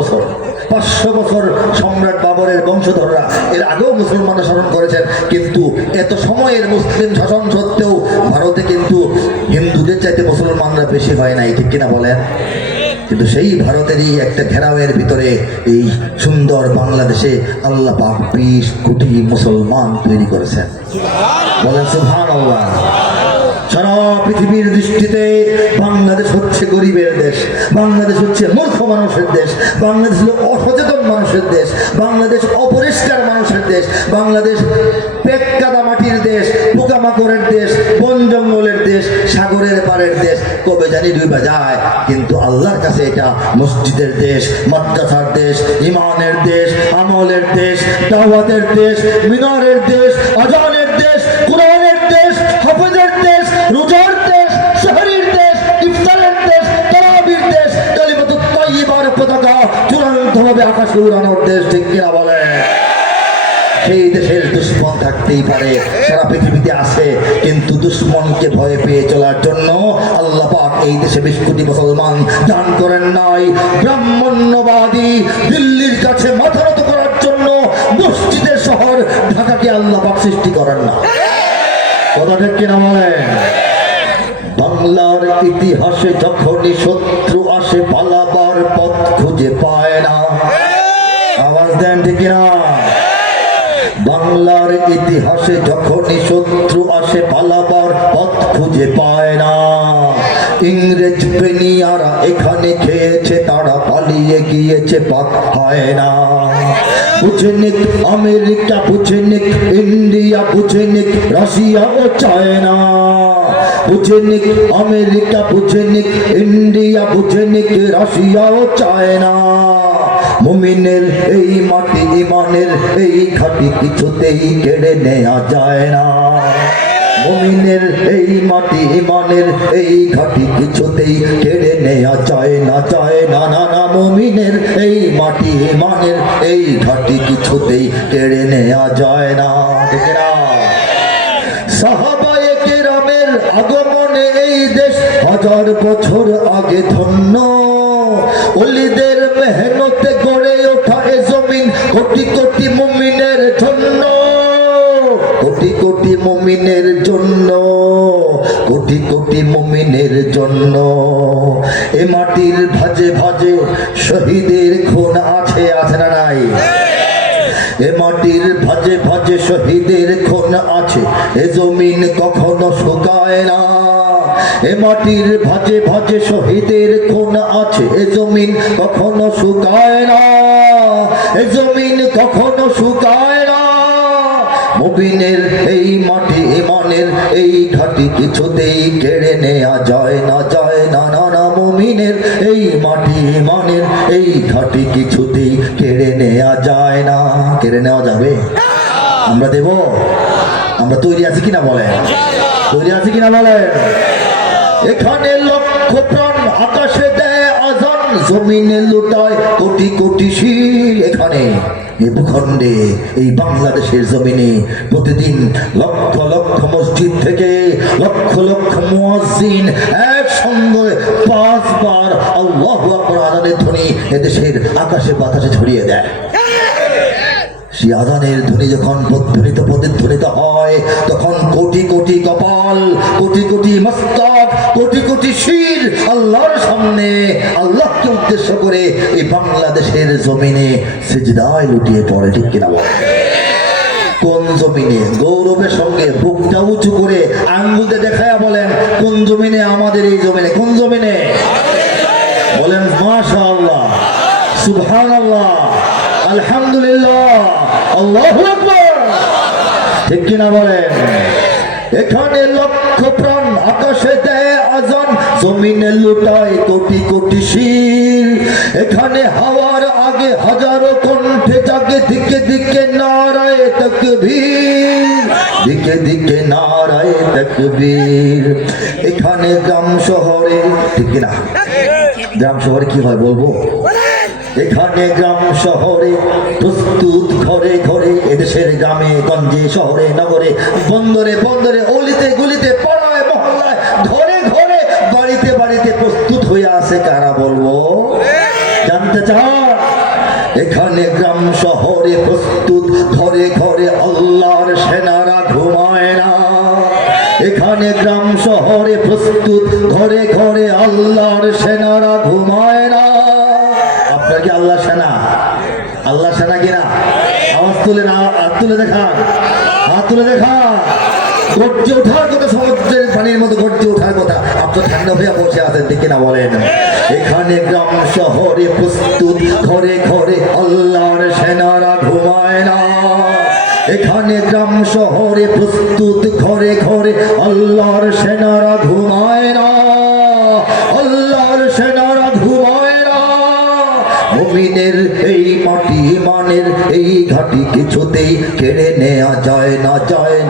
বছর। 500 বছর সম্রাট বাবরের বংশধররা, এর আগেও মুসলমানরা শাসন করেছেন। কিন্তু এত সময়ের মুসলিম শাসন সত্ত্বেও ভারতে কিন্তু হিন্দুদের চাইতে মুসলমানরা বেশি হয় নাই, ঠিক কিনা বলেন? কিন্তু সেই ভারতেরই একটা ঘেরাওয়ের ভিতরে এই সুন্দর বাংলাদেশে আল্লাহ পাক 20 কোটি মুসলমান তৈরি করেছেন। বলেন সুবহানাল্লাহ। সারা পৃথিবীর দৃষ্টিতে বাংলাদেশ হচ্ছে গরিবের দেশ, বাংলাদেশ হচ্ছে মূর্খ মানুষের দেশ, বাংলাদেশ হলো অসচেতন মানুষের দেশ, বাংলাদেশ অপরিষ্কার মানুষের দেশ, বাংলাদেশ পেটকাদা মাটির দেশ, পোকামাকড়ের দেশ, বন জঙ্গলের দেশ, সাগরের পাড়ের দেশ। কবে জানি ডুবে যায়, কিন্তু আল্লাহর কাছে এটা মসজিদের দেশ, মাদ্রাসার দেশ, ইমানের দেশ, আমলের দেশ, দাওয়াতের দেশ, মিনারের দেশ, আজানের দেশ, কুরআনের দেশ, হাফেজের দেশ, রোজার দেশ, শহরের দেশ, ইফতারের দেশ, তারাবির দেশ, কালিমাতুত তাইয়্যিবার পতাকা চূড়ান্তভাবে আকাশে উড়ানোর দেশ, ঠিক কিনা বলে? সেই দেশের দুশ্মন থাকতেই পারে, সারা পৃথিবীতে আছে, কিন্তু দুশ্মনকে ভয় পেয়ে চলার জন্য আল্লাহ পাক এই দেশে 20 কোটি মুসলমান দান করেন নাই। ব্রাহ্মণ্যবাদী দিল্লির কাছে মাথা নত করার জন্য মসজিদের শহর ঢাকাকে আল্লাহ পাক সৃষ্টি করেন না। কথা ঠিক কিনা বলেন? বাংলার ইতিহাসে যখনই শত্রু আসে পালাবার পথ খুঁজে পায় না। আওয়াজ দেন, ঠিক কিনা? বাংলার ইতিহাসে যখনই শত্রু আসে পালাবার পথ খুঁজে পায় না। ইংরেজ বেনিয়ারা এখানে খেয়েছে, তারা পালিয়ে গিয়েছে, পাক হয় না। বুঝে নিক আমেরিকা, বুঝে নিক ইন্ডিয়া, বুঝে নিক রাশিয়া ও চায়না। বুঝে নিক আমেরিকা, বুঝে নিক ইন্ডিয়া, বুঝে নিক রাশিয়া ও চায়না। মুমিনের এই মাটি, ইমানের এই ঘাটি কিছুতেই কেড়ে নেওয়া যায় না। মুমিনের এই মাটি, ইমানের এই ঘাটি কিছুতেই কেড়ে নেওয়া যায় না, যায় না, না না। মুমিনের এই মাটি, ইমানের এই ঘাটি কিছুতেই কেড়ে নেওয়া যায় না, ঠিক না? সাহাবায়ে কেরামের আগমনে এই দেশ হাজার বছর আগে ধন্য ওলিদের মেহনতে গড়ে ওঠা এ জমিন কোটি কোটি মুমিনের জন্য কোটি কোটি মুমিনের জন্য কোটি কোটি মুমিনের জন্য এ মাটির ভাজে ভাজে শহীদের খুন আছে আছে না নাই এ মাটির ভাজে ভাজে শহীদের খুন আছে এ জমিন কখনো শুকায় না এ মাটির ভাজে ভাজে শহীদের খুন আছে এ জমিন কখনো শুকায় না এ জমিন কখনো শুকায় না মুমিনের এই মাটি ইমানের এই ঘাটি কিছুতেই কেড়ে নেওয়া যায় না না না মুমিনের এই মাটি ইমানের এই ঘাটি কিছুতেই কেড়ে নেওয়া যায় না কেড়ে নেওয়া যাবে আমরা দেব আমরা তৈরি আছি কিনা বলেন তৈরি আছি কিনা বলেন এখানে লক্ষ প্রাণ আকাশে দেয় আজান জমিনে লুটায় কোটি কোটি শির এখানে এই ভূখণ্ডে এই বাংলাদেশের জমিনে প্রতিদিন লক্ষ লক্ষ মসজিদ থেকে লক্ষ লক্ষ মুয়াজ্জিন একসঙ্গে 5 বার আল্লাহু আকবার আজানের ধ্বনি এদেশের আকাশে বাতাসে ছড়িয়ে দেয় সেই আজানের ধ্বনি যখন প্রতিধ্বনিত হয় তখন কোটি কোটি কপাল কোটি কোটি মস্তক কোটি কোটি শির আল্লাহর সামনে আল্লাহকে উদ্দেশ্য করে এই বাংলাদেশের জমিনে সিজদায় লুটিয়ে পড়ে ঠিক কিনা বলেন কোন জমিনে গৌরবের সঙ্গে বুকটা উঁচু করে আঙ্গুলে দেখায়া বলেন কোন জমিনে আমাদের এই জমিনে কোন জমিনে বলেন মাশাআল্লাহ সুবহানাল্লাহ আলহামদুলিল্লাহ আল্লাহু আকবার ঠিক কিনা বলেন এখানে লক্ষ প্রাণ আকাশে দেয় আজান জমিনে লুটায় কোটি কোটি শির এখানে হাওয়ার আগে হাজারো কণ্ঠে জাগে দিকে দিকে নারায়ে তাকবীর দিকে দিকে নারায়ে তাকবীর এখানে গ্রাম শহরে ঠিক কিনা গ্রাম শহরে কি হয় বলবো এখানে গ্রাম শহরে প্রস্তুত ঘরে ঘরে এদেশের গ্রামে গঞ্জে শহরে নগরে বন্দরে বন্দরে অলিতে গলিতে পাড়ায় মহল্লায় ঘরে ঘরে বাড়িতে বাড়িতে প্রস্তুত হয়ে আছে কারা বলবো জানতে চান এখানে গ্রাম শহরে প্রস্তুত ঘরে ঘরে আল্লাহর সেনারা ঘুমায় না এখানে গ্রাম শহরে প্রস্তুত ঘরে ঘরে আল্লাহর সেনারা ঘুমায় না আপনার কি আল্লাহ সেনা কিনা আওয়াজ তুলে না হাত তুলে দেখা গর্জে ওঠার কথা সমুদ্রের পানির মতো গর্জে ওঠার কথা আপনার ঠান্ডা হয়ে বসে আছেন ঠিক কিনা বলেন এখানে গ্রাম শহরে প্রস্তুত ঘরে ঘরে আল্লাহর সেনারা ঘুমায় না এখানে গ্রাম শহরে প্রস্তুত ঘরে ঘরে আল্লাহর সেনারা ঘুমায় না আল্লাহর সেনারা ঘুমায় না মুমিনের এই মাটি ইমানের এই ঘাটি কিছুতেই কেড়ে নেওয়া যায়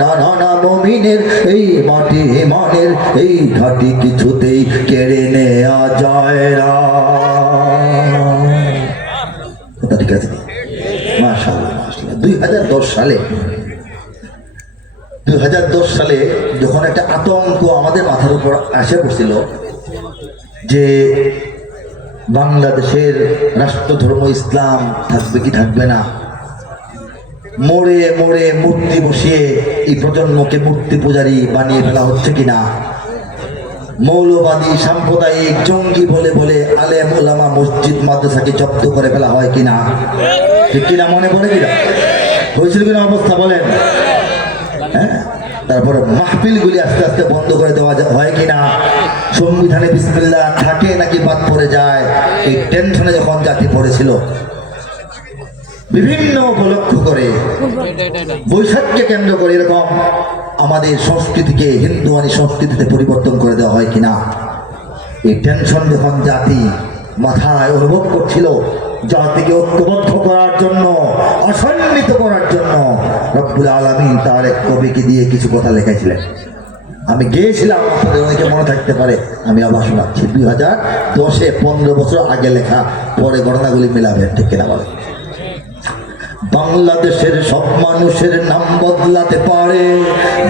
না না না মুমিনের এই মাটি ইমানের এই ঘাটি কিছুতেই কেড়ে নেওয়া যায় না কথা ঠিক আছে মাশাআল্লাহ 2010 সালে যখন একটা আতঙ্ক আমাদের মাথার উপর আসে পড়ছিল যে বাংলাদেশের রাষ্ট্রধর্ম ইসলাম থাকবে কি থাকবে না মোড়ে মোড়ে মূর্তি বসিয়ে এই প্রজন্মকে মূর্তি পূজারী বানিয়ে ফেলা হচ্ছে কিনা মৌলবাদী সাম্প্রদায়িক জঙ্গি বলে বলে আলেম ওলামা মসজিদ মাদ্রাসাকে জব্দ করে ফেলা হয় কিনা ঠিক কিনা মনে পড়ে কিনা হয়েছিল কিনা অবস্থা বলেন হ্যাঁ তারপরে মাহফিলগুলি আস্তে আস্তে বন্ধ করে দেওয়া হয় কিনা সংবিধানে বিসমিল্লাহ থাকে নাকি বাদ পড়ে যায় এই টেনশনে যখন জাতি পড়েছিল বিভিন্ন উপলক্ষ করে বৈশাখকে কেন্দ্র করে এরকম আমাদের সংস্কৃতিকে হিন্দুয়ানি সংস্কৃতিতে পরিবর্তন করে দেওয়া হয় কিনা এই টেনশন যখন জাতি মাথায় অনুভব করছিল জাতিকে ঐক্যবদ্ধ করার জন্য অসম্মিত করার জন্য রব্বুল আলামিন তার এক কবিকে দিয়ে কিছু কথা লিখেছিলেন আমি গিয়েছিলাম আপনাদের অনেকে মনে থাকতে পারে আমি আবার শোনাচ্ছি 2010-15 বছর আগে লেখা পরে ঘটনাগুলি মিলাবেন ঠিক কিনা বলে বাংলাদেশের সব মানুষের নাম বদলাতে পারে,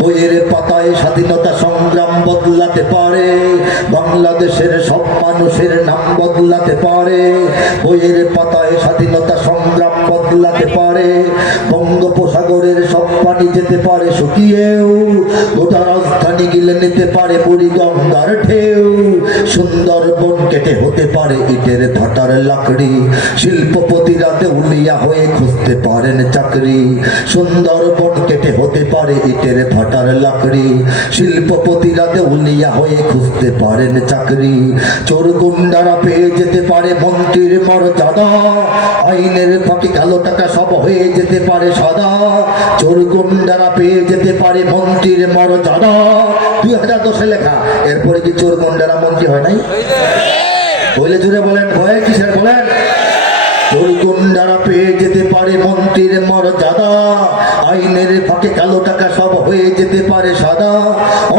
বইয়ের পাতায় স্বাধীনতা সংগ্রাম বদলাতে পারে। বাংলাদেশের সব মানুষের নাম বদলাতে পারে, বইয়ের পাতায় স্বাধীনতা সংগ্রাম বদলাতে পারে। বঙ্গোপসাগরের সব পানি যেতে পারে শুকিয়েও, গোটা রাজধানী গিলে নিতে পারে বুড়িগঙ্গার ঢেউ। সুন্দরবন কেটে হতে পারে ইটের ভাটার লাকড়ি, শিল্পপতিরা দেউলিয়া হয়ে খুঁজতে পারেন চাকরি। সুন্দরবন কেটে হতে পারে ইটের ভাটার লাকড়ি, শিল্পপতিরা দেউলিয়া হয়ে খুঁজতে পারেন চাকরি। চোর গুন্ডারা পেয়ে যেতে পারে মন্ত্রীর মর্যাদা, আইনের ফাঁকে কালো টাকা সব হয়ে যেতে পারে সাদা। চোর গুন্ডারা পেয়ে যেতে পারে মন্ত্রীর মর্যাদা। 2010-এ লেখা। এরপরে কি চোর গুন্ডারা মন্ত্রী হয় নাই? বলে জুড়ে বলেন, ভয়ে কিসের বলেন? চোর গুন্ডারা পেয়ে যেতে পারে মন্ত্রীর মর্যাদা, আইনের ফাঁকে কালো টাকা সব হয়ে যেতে পারে সাদা।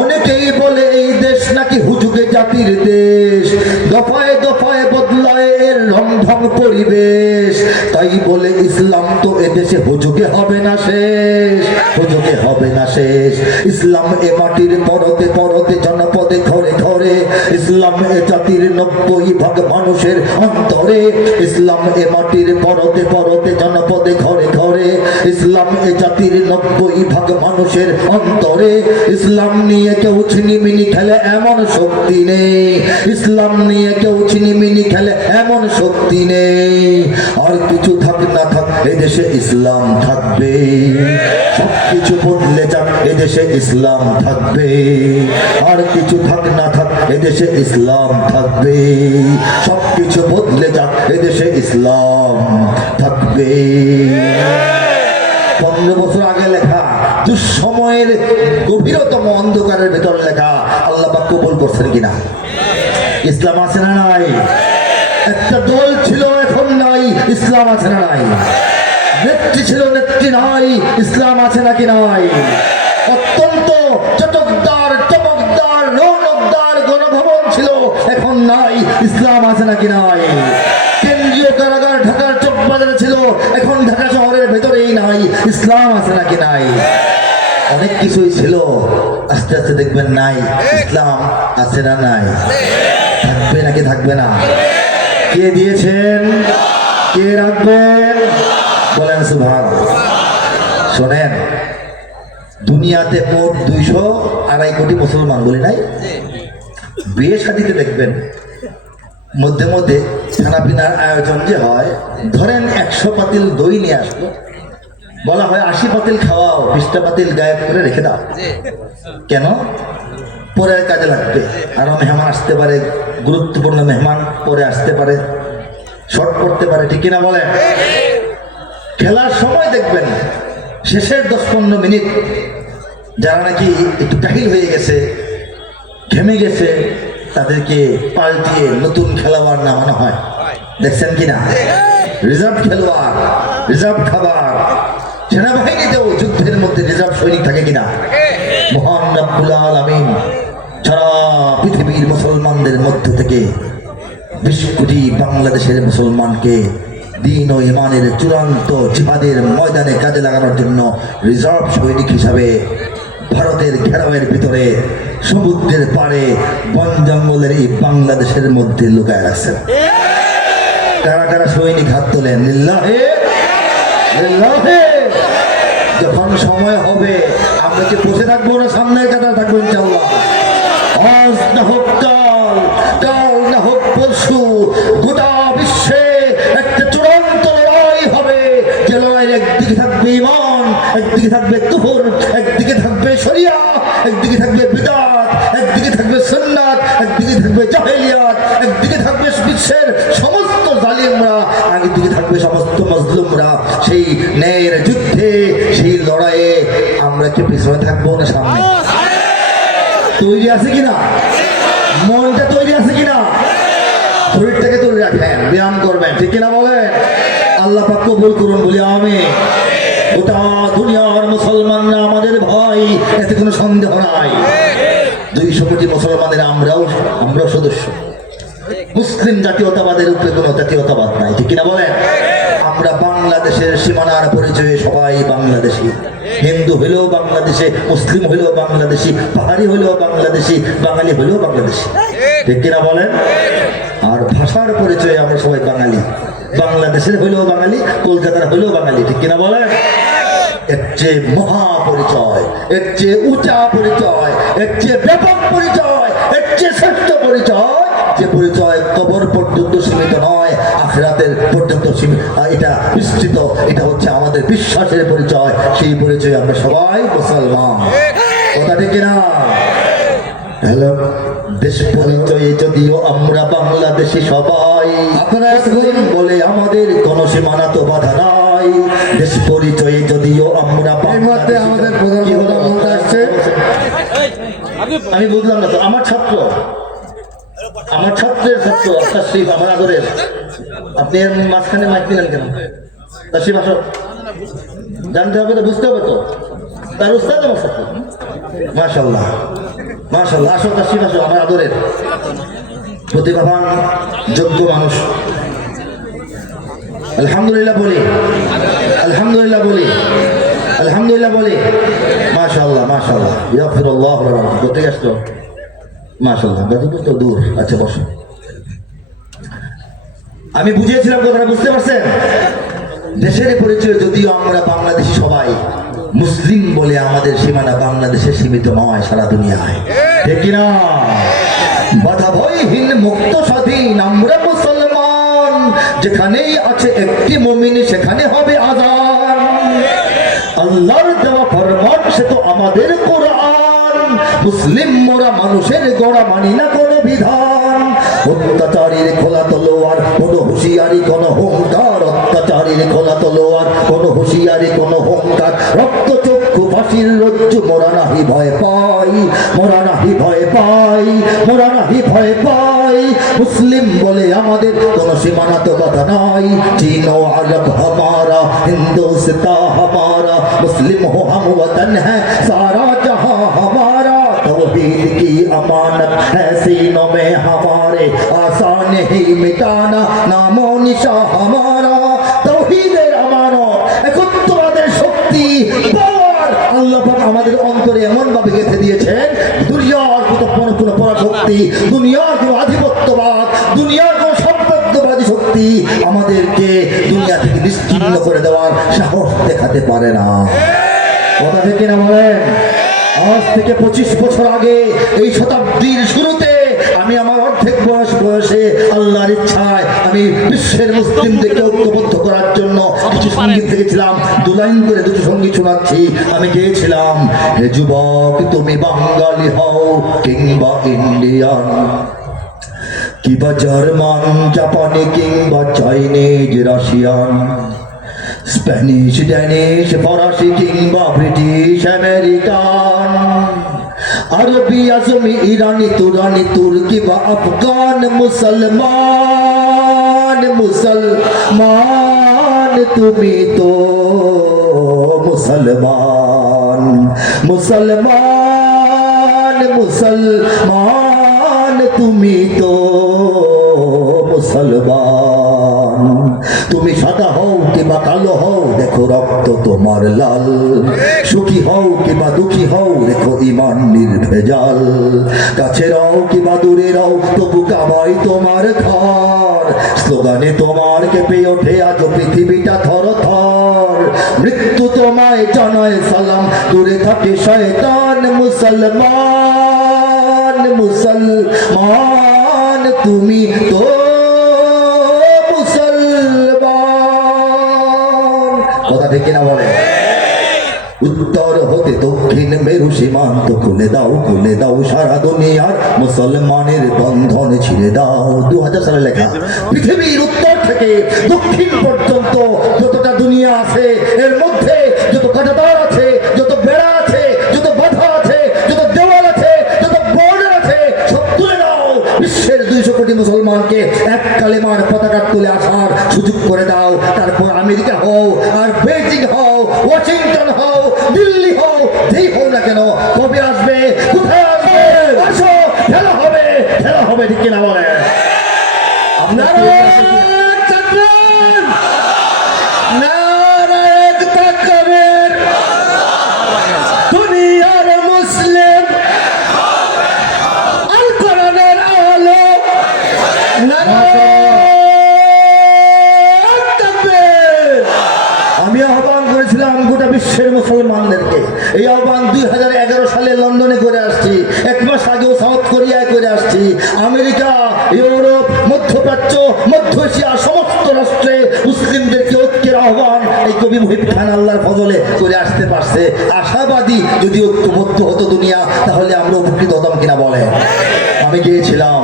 অনেকেই বলে এই দেশ নাকি হুজুগে জাতির দেশ, দফায় দফায় বদলায় এর রংঢং পরিবেশ। তাই বলে ইসলাম তো এদেশে হুজুগে হবে না শেষ, হুজুগে হবে না শেষ। ইসলাম এ মাটির পরতে পরতে জনপদে ঘরে ঘরে, ইসলাম এ জাতির 90% মানুষের অন্তরে। ইসলাম এ মাটির পরতে পরতে জনপদে ঘরে ঘরে, ইসলাম এ জাতির 90% মানুষের অন্তরে। ইসলাম নিয়ে কেউ ছিনিমিনি খেলে এমন শক্তি নেই, ইসলাম নিয়ে কেউ ছিনিমিনি খেলে এমন শক্তি নেই। আর কিছু থাক না থাক এদেশে ইসলাম থাকবে, সবকিছু বদলে যাক এদেশে ইসলাম থাকবে। আর কিছু থাক না থাক এদেশে ইসলাম থাকবে, সবকিছু বদলে যাক এদেশে ইসলাম থাকবে। 15 বছর আগে লেখা, দুঃসময়ের গভীরতম অন্ধকারের ভেতর লেখা। আল্লাহ পাক কবুল করছেন কিনা? ইসলাম আছে না নাই? একটা দল ছিল এখন নাই, ইসলাম আছে না নাই? নেত্রী ছিল নেত্রী নাই, ইসলাম আছে নাকি নাই? অত্যন্ত চটকদার চমকদার রৌনকদার গণভবন ছিল, এখন নাই, ইসলাম আছে নাকি নাই? কেন্দ্রীয় কারাগার ঢাকার চকবাজারে ছিল, এখন ঢাকা শহরের ভেতরেই নাই, ইসলাম আছে নাকি নাই? অনেক কিছুই ছিল, আস্তে আস্তে দেখবেন নাই। ইসলাম আছে না নাই? থাকবে নাকি থাকবে না? কে দিয়েছেন, কে রাখবেন? বলেন সুবহানাল্লাহ। শোনেন, দুনিয়াতে মোট 202 কোটি মুসলমান বলি নাই। বিয়ে শাদীতে দেখবেন মধ্যে মধ্যে খানা পিনার আয়োজন যে হয়, ধরেন 100 পাতিল দই নিয়ে আসলো, বলা হয় 80 পাতিল খাওয়াও, 20টা পাতিল গায়েব করে রেখে দাও। কেন? পরের কাজে লাগবে, আরো মেহমান আসতে পারে, গুরুত্বপূর্ণ মেহমান পরে আসতে পারে, শর্ট করতে পারে, ঠিক কিনা বলেন? খেলার সময় দেখবেন শেষের 10-15 মিনিট যারা নাকি একটু কাহিল হয়ে গেছে, ঘেমে গেছে, তাদেরকে পাল্টিয়ে নতুন খেলোয়াড় নামানো হয়। দেখছেন কিনা? রিজার্ভ খেলোয়াড়, রিজার্ভ খাবার। সেনাবাহিনীতেও যুদ্ধের মধ্যে রিজার্ভ সৈনিক থাকে কিনা? মহান রব্বুল আলামিন সারা পৃথিবীর মুসলমানদের মধ্য থেকে 20 কোটি বাংলাদেশের মুসলমানকে দিন ও ইমানের চূড়ান্ত জিহাদের ময়দানে কাজে লাগানোর জন্য রিজার্ভ সৈনিক হিসাবে ভারতের ঘেরাওয়ের ভিতরে, সমুদ্রের পাড়ে, বন জঙ্গলের এই বাংলাদেশের মধ্যে লুকায় রাখছেন। কারা কারা সৈনিক হাত তোলেন? লিল্লাহে লিল্লাহে। যখন সময় হবে আমরা কি বসে থাকবো না সামনের কাতারে থাকবো ইনশাআল্লাহ? আজ না হোক কাল, কাল না হোক পরশু, গোটা বিশ্বে একটা চূড়ান্ত লড়াই হবে। যে লড়াইয়ের একদিকে থাকবে ঈমান, একদিকে থাকবে কুফর, একদিকে থাকবে শরিয়া, একদিকে থাকবে বিদআত, একদিকে থাকবে সুন্নাত, একদিকে থাকবে জাহেলিয়াত, একদিকে থাকবে বিশ্বের সমস্ত জালিমরা, একদিকে থাকবে সমস্ত মজলুমরা। সেই ন্যায়ের যুদ্ধে, সেই লড়াইয়ে আমরা কি পিছনে থাকবো না সামনে? তৈরি আছে কিনা? মনটা তৈরি আছে কিনা? শরীরটাকে তৈরি রাখেন, ব্যায়াম করবেন, ঠিক কিনা বলেন? আল্লাহ পাক কবুল করুন বলি আমিন। গোটা দুনিয়ার মুসলমানরা আমাদের ভাই, এতে কোনো সন্দেহ নাই। 200 কোটি মুসলমানের আমরাও সদস্য। মুসলিম জাতীয়তাবাদের উপরে কোনো জাতীয়তাবাদ নাই, ঠিক কিনা বলেন? আমরা বাংলাদেশের সীমানার পরিচয়ে সবাই বাংলাদেশি। হিন্দু হইলেও বাংলাদেশে, মুসলিম হইলেও বাংলাদেশি, পাহাড়ি হইলেও বাংলাদেশি, বাঙালি হইলেও বাংলাদেশি। ঠিক কিনা বলেন? আর ভাষার পরিচয়ে আমরা সবাই বাঙালি। বাংলাদেশের হইলেও বাঙালি, কলকাতার হইলেও বাঙালি। ঠিক কিনা বলেন? এর চেয়ে মহা পরিচয়, এর চেয়ে উঁচা পরিচয়, এর চেয়ে ব্যাপক পরিচয়, এর চেয়ে শ্রেষ্ঠ পরিচয়, যে পরিচয় কবর পর্যন্ত সীমিত নয়, আখিরাতের পর্যন্ত এটা বিস্তৃত। এটা হচ্ছে আমাদের বিশ্বাসের পরিচয়। সেই পরিচয় আমরা সবাই মুসলমান। কথা ঠিক না? হ্যালো, দেশ পরিচয়ে যদিও আমরা বাংলাদেশি সবাই, মুসলিম বলে আমাদের কোনো সীমানা তো বাধা নাই। দেশ পরিচয়ে যদিও আমরা আমাদের প্রধানমন্ত্রী আসছে। আমি বুঝলাম না তো, আমার ছাত্র, আমার ছাত্রের ছাত্র তাশরিফ, আমার আদরের। আপনি এর মাঝখানে মাইক দিলেন কেন? তাশরিফ আসো, জানতে হবে তো, বুঝতে হবে তো। তার উস্তাদ আমার ছাত্র। মাশাআল্লাহ মাশাআল্লাহ, আসো তাশরিফ আসো, আমার আদরের প্রতিভাবান যোগ্য মানুষ। আলহামদুলিল্লাহ বলি, আলহামদুলিল্লাহ বলি, আলহামদুলিল্লাহ বলি। মাশাআল্লাহ মাশাআল্লাহ, ইয়াগফিরুল্লাহ লানা। কোথায় আসলো? মাশাআল্লাহ, গাজীপুর তো দূর। আচ্ছা বসো। আমি বুঝিয়েছিলাম কথাটা, বুঝতে পারছেন? দেশের পরিচয় যদিও আমরা বাংলাদেশি সবাই, মুসলিম বলে আমাদের সীমানা বাংলাদেশে সীমিত নয়, সারা দুনিয়ায়। ঠিক কিনা? বাধা ভয়হীন মুক্ত স্বাধীন আমরা মুসলমান। যেখানেই আছে একটি মুমিন সেখানে হবে আযান। আল্লাহর দেওয়া ফরমান সে তো আমাদের কোরআন। মুসলিম মোরা মানুষের গড়া, মানি না কোনো বিধান। অত্যাচারীর খোলা তলোয়ার, কোনো হুঁশিয়ারি কোনো হুঙ্কার। অত্যাচারীর খোলা তলোয়ার, কোনো হুঁশিয়ারি কোনো হুঙ্কার। রক্ত চক্ষু ফাঁসির রজ্জু, মোরা নাহি ভয় পাই, মোরা নাহি ভয় পাই, মোরা নাহি ভয় পাই। মুসলিম বলে আমাদের কোনো সীমানা তো বাধা নাই। চীন ও আরব হামারা, হিন্দুস্তান হামারা, মুসলিম হো हम वतन है सारा जहां हमारा। तौहीद की अमानत है सीनों में हमारे, आसान ही मिटाना नामो निशा हमारा। तौहीদের আমানত, একত্ববাদের শক্তি, পাওয়ার আল্লাহ পাক আমাদের অন্তরে এমন ভাবে গেঁথে দিয়েছেন। দুনিয়ার কোনো পরাশক্তি, দুনিয়ার কোনো আধিপত্যবাদ, দুনিয়ার কোনো সম্পদবাদী শক্তি আমাদেরকে দুনিয়া থেকে নিশ্চিহ্ন করে দেওয়ার সাহস দেখাতে পারে না। কথা ঠিক না বলেন? আজ থেকে 25 বছর আগে, এই শতাব্দীর শুরুতে, আমি আমার অর্ধেক বয়সে আল্লাহর ইচ্ছায় আমি বিশ্বের মুসলিমদেরকে ঐক্যবদ্ধ করার জন্য কিছু সঙ্গীত লিখেছিলাম। 2 লাইন করে দুটো সঙ্গীত শোনাচ্ছি। আমি গেয়েছিলাম, হে যুবক তুমি বাঙালি হও কিংবা ইন্ডিয়ান, কিংবা জার্মান, জাপানি কিংবা চাইনিজ, রাশিয়ান, স্প্যানিশ, ড্যানিশ, ফরাসি কিংবা ব্রিটিশ, আমেরিকান, আরবি, আজমি, ইরানি, তুরানি, তুর্কি বা আফগান, মুসলমান, মুসলমান তুমি তো মুসলমান, মুসলমান, মুসলমান তুমি তো মুসলমান। তুমি সাদা হও কিংবা কালো হও, দেখো রক্ত তোমার লাল। সুখী হও কিংবা দুঃখী হও, দেখো ঈমান নির্ভেজাল। কাছে রও কিংবা দূরে রও, তবু কাবাই তোমার ঘর। স্লোগানে তোমার কেঁপে ওঠে আজ পৃথিবীটা থর থর। মৃত্যু তোমায় জানায় সালাম, দূরে থাকে শয়তান। মুসলমান, মুসলমান তুমি তো মুসলমান। কথা ঠিক কিনা বলে? উত্তর হতে দক্ষিণ মেরু সীমান্ত খুলে দাও, খুলে দাও সারা দুনিয়ার মুসলমানের বন্ধন ছিঁড়ে দাও। 2000 সালে লেখা। পৃথিবীর উত্তর থেকে দক্ষিণ পর্যন্ত যতটা দুনিয়া আছে, এর মধ্যে যত কাঁটাতার আছে, যত বেড়া আছে, যত বাধা আছে, যত দেওয়াল আছে, যত বর্ডার আছে, সব তুলে দাও। বিশ্বের 200 কোটি মুসলমানকে এক কালেমার পতাকা তুলে আসার সুযোগ করে দাও। তারপর আমেরিকা হও, আর বেজিং হও, ওয়াশিংটন হও, দিল্লি হও, যেই হও না কেন, কবে আসবে, কোথায় আসবে, আসো, খেলা হবে, খেলা হবে। ঠিক কিনা বলে? আপনারা গোটা বিশ্বের মুসলমানদেরকে। এই আহ্বান 2011 সালে লন্ডনে করে আসছি, 1 মাস আগেও সাউথ কোরিয়ায় করে আসছি, আমেরিকা, ইউরোপ, মধ্যপ্রাচ্য, মধ্য এশিয়া সমস্ত রাষ্ট্রে মুসলিমদেরকে ঐক্যের আহ্বান এই কবি মুহিব খান আল্লাহর ফজলে করে আসতে পারছে। আশাবাদী যদি ঐক্যবদ্ধ হতো দুনিয়া, তাহলে আমরা উপকৃত হতাম কিনা বলেন। আমি গিয়েছিলাম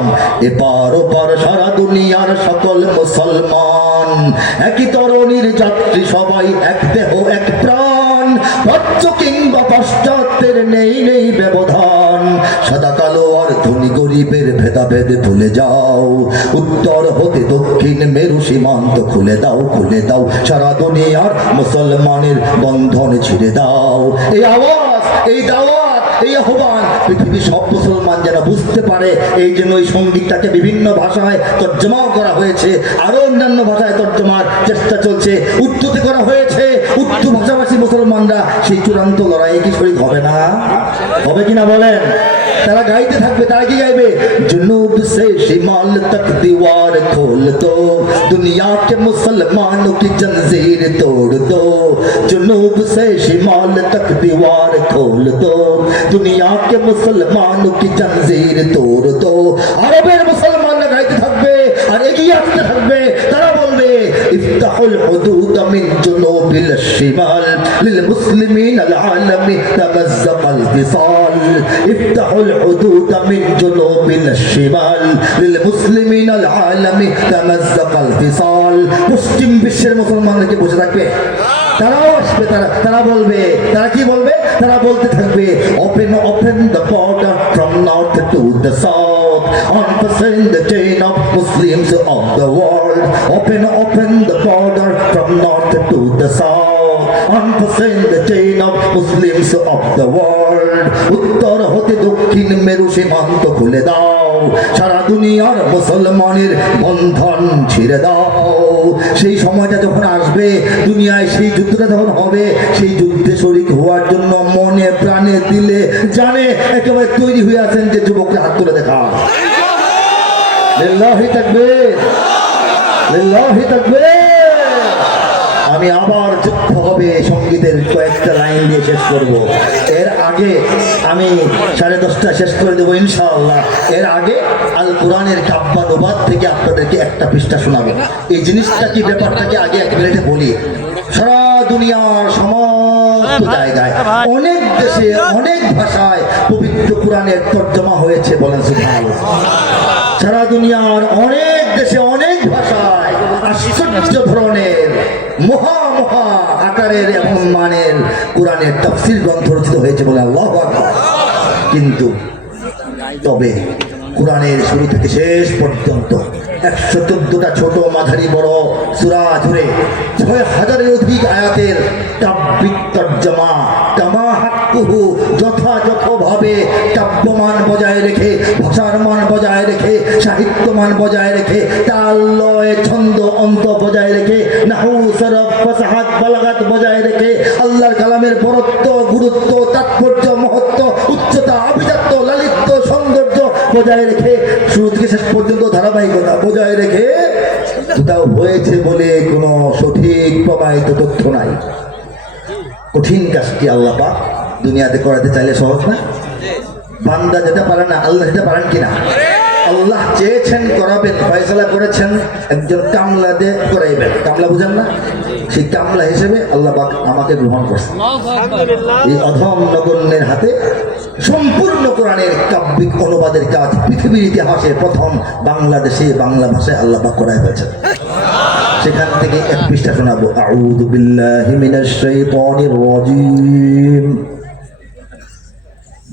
এপার ওপার সারা দুনিয়ার সকল মুসলমান, একই তরণীর যাত্রী সবাই, এক দেহ এক প্রাণ, প্রাচ্য কিংবা পাশ্চাত্যের নেই নেই ব্যবধান। সাদা কালো আর ধনী গরিবের ভেদাভেদ ভুলে যাও, উত্তর হতে দক্ষিণ মেরু সীমান্ত খুলে দাও, খুলে দাও সারা দুনিয়ার মুসলমানের বন্ধন ছিঁড়ে দাও। এই আওয়াজ, এই দাওয়াত, এই আহ্বান পৃথিবীর সব মুসলমান যেন বুঝতে পারে, এই জন্য এই সঙ্গীতটাকে বিভিন্ন ভাষায় তর্জমাও করা হয়েছে, আরো অন্যান্য ভাষায় তর্জমার চেষ্টা চলছে, উর্দুতে করা হয়েছে। উর্দু ভাষাভাষী মুসলমানরা সেই চূড়ান্ত লড়াইয়ে কি শরীক হবে না? হবে কিনা বলেন? তারা গাইতে থাকবে। তারা কি গাইবে? जुनूब से शिमाल तक दीवार खोल दो, दुनिया के मुसलमानों की जंजीर तोड़ दो। जुनूब से शिमाल तक दीवार खोल दो, दुनिया के मुसलमानों की जंजीर तोड़ दो। আরবের মুসলমানরা গাইতে থাকবে আর এগিয়ে আসতে থাকবে। তারা বলবে ইফতাহুল হুদুদ মিন জুনুবিল শিমাল লিল মুসলিমিন আল আলামি তামাজ্জাকাল ফিসাল। ইফতাহুল হুদুদ মিন জুনুবিল শিমাল লিল মুসলিমিন আল আলামি তামাজ্জাকাল ফিসাল। পশ্চিম বিশ্বের মুসলমানরা কি বসে থাকবে? তারাও আসবে। তারা বলবে, তারা কি বলবে? তারা বলতে থাকবে open open the border from north to the south, unfasten the chain of Muslims of the world. Open open the border from north to the south, unfasten the chain of Muslims of the world. উত্তর হতে দক্ষিণ মেরু সীমান্ত খুলে দাও, সারা দুনিয়ার মুসলমানের বন্ধন ছিঁড়ে দাও। সেই সময়টা যখন আসবে, দুনিয়ায় সেই যুদ্ধটা যখন হবে, সেই যুদ্ধে শরীক হওয়ার জন্য মনে প্রাণে দিলে জানে একেবারে তৈরি হয়ে আছেন যে যুবকরা হাত তুলে দেখা। লিল্লাহি তাকবীর, লিল্লাহি তাকবীর। আমি আবার যুদ্ধ হবে সঙ্গীতের কয়েকটা লাইন দিয়ে শেষ করব। এর আগে আমি 10:30 শেষ করে দেবো ইনশাআল্লাহ। এর আগে আল কোরআনের কাব্যানুবাদ থেকে আপনাদেরকে একটা পৃষ্ঠা শোনাবো। এই জিনিসটা কি, ব্যাপারটাকে আগে 1 মিনিটে বলি। সারা দুনিয়ার সমস্ত জায়গায়, অনেক দেশে, অনেক ভাষায় পবিত্র কোরআনের তর্জমা হয়েছে, বলেন সুবহানাল্লাহ। সারা দুনিয়ার অনেক দেশে, অনেক ভাষায় আশ্চর্য ধরনের মহা মহা আকারের এবং মানের কোরআনের তাফসীর গ্রন্থ রচিত হয়েছে, বলে আল্লাহু আকবার। কিন্তু তবে কোরআনের শুরু থেকে শেষ পর্যন্ত 114টা ছোট মাঝারি বড় সূরা জুড়ে 6000-এর অধিক আয়াতের কাব্যিক তর্জমা কামা হাক্কুহু, যথাযথভাবে কাব্যমান বজায় রেখে, ভাষার মান বজায় রেখে, সাহিত্য মান বজায় রেখে, তাল লয় ছন্দ অন্ত বজায় রেখে, নাহু সরফ ফাসাহাত বালাগাত বজায় রেখে, আল্লাহর কালামের বরত্ব, গুরুত্ব, তাৎপর্য, মহত্ব, উচ্চতা, আভিজাত্য, লালিত্য, সৌন্দর্য বজায় রেখে, শুরু থেকে শেষ পর্যন্ত ধারাবাহিকতা বজায় রেখে কোথাও হয়েছে বলে কোনো সঠিক প্রমাণিত তথ্য নাই। কঠিন কাজটি আল্লাহ পাক দুনিয়াতে করাতে চাইলে সহজ না। বান্দা যেটা পারে না, আল্লাহ যেটা পারেন কিনা? আল্লাহ চেয়েছেন করাবেন, ফয়সালা করেছেন একজন কামলা দিয়ে করাইবেন। কামলা বুঝেন না? সেই কামলা হিসেবে আল্লাহ পাক আমাকে গ্রহণ করছেন। এই অধম নগণ্যের হাতে সম্পূর্ণ কোরআনের কাব্যিক অনুবাদের কাজ পৃথিবীর ইতিহাসে প্রথম বাংলাদেশে বাংলা ভাষায় আল্লাহ পাক করায় হয়েছে। সেখান থেকে 1 পৃষ্ঠা শোনাবো। আউযু বিল্লাহি মিনাশ শাইতানির রাজীম,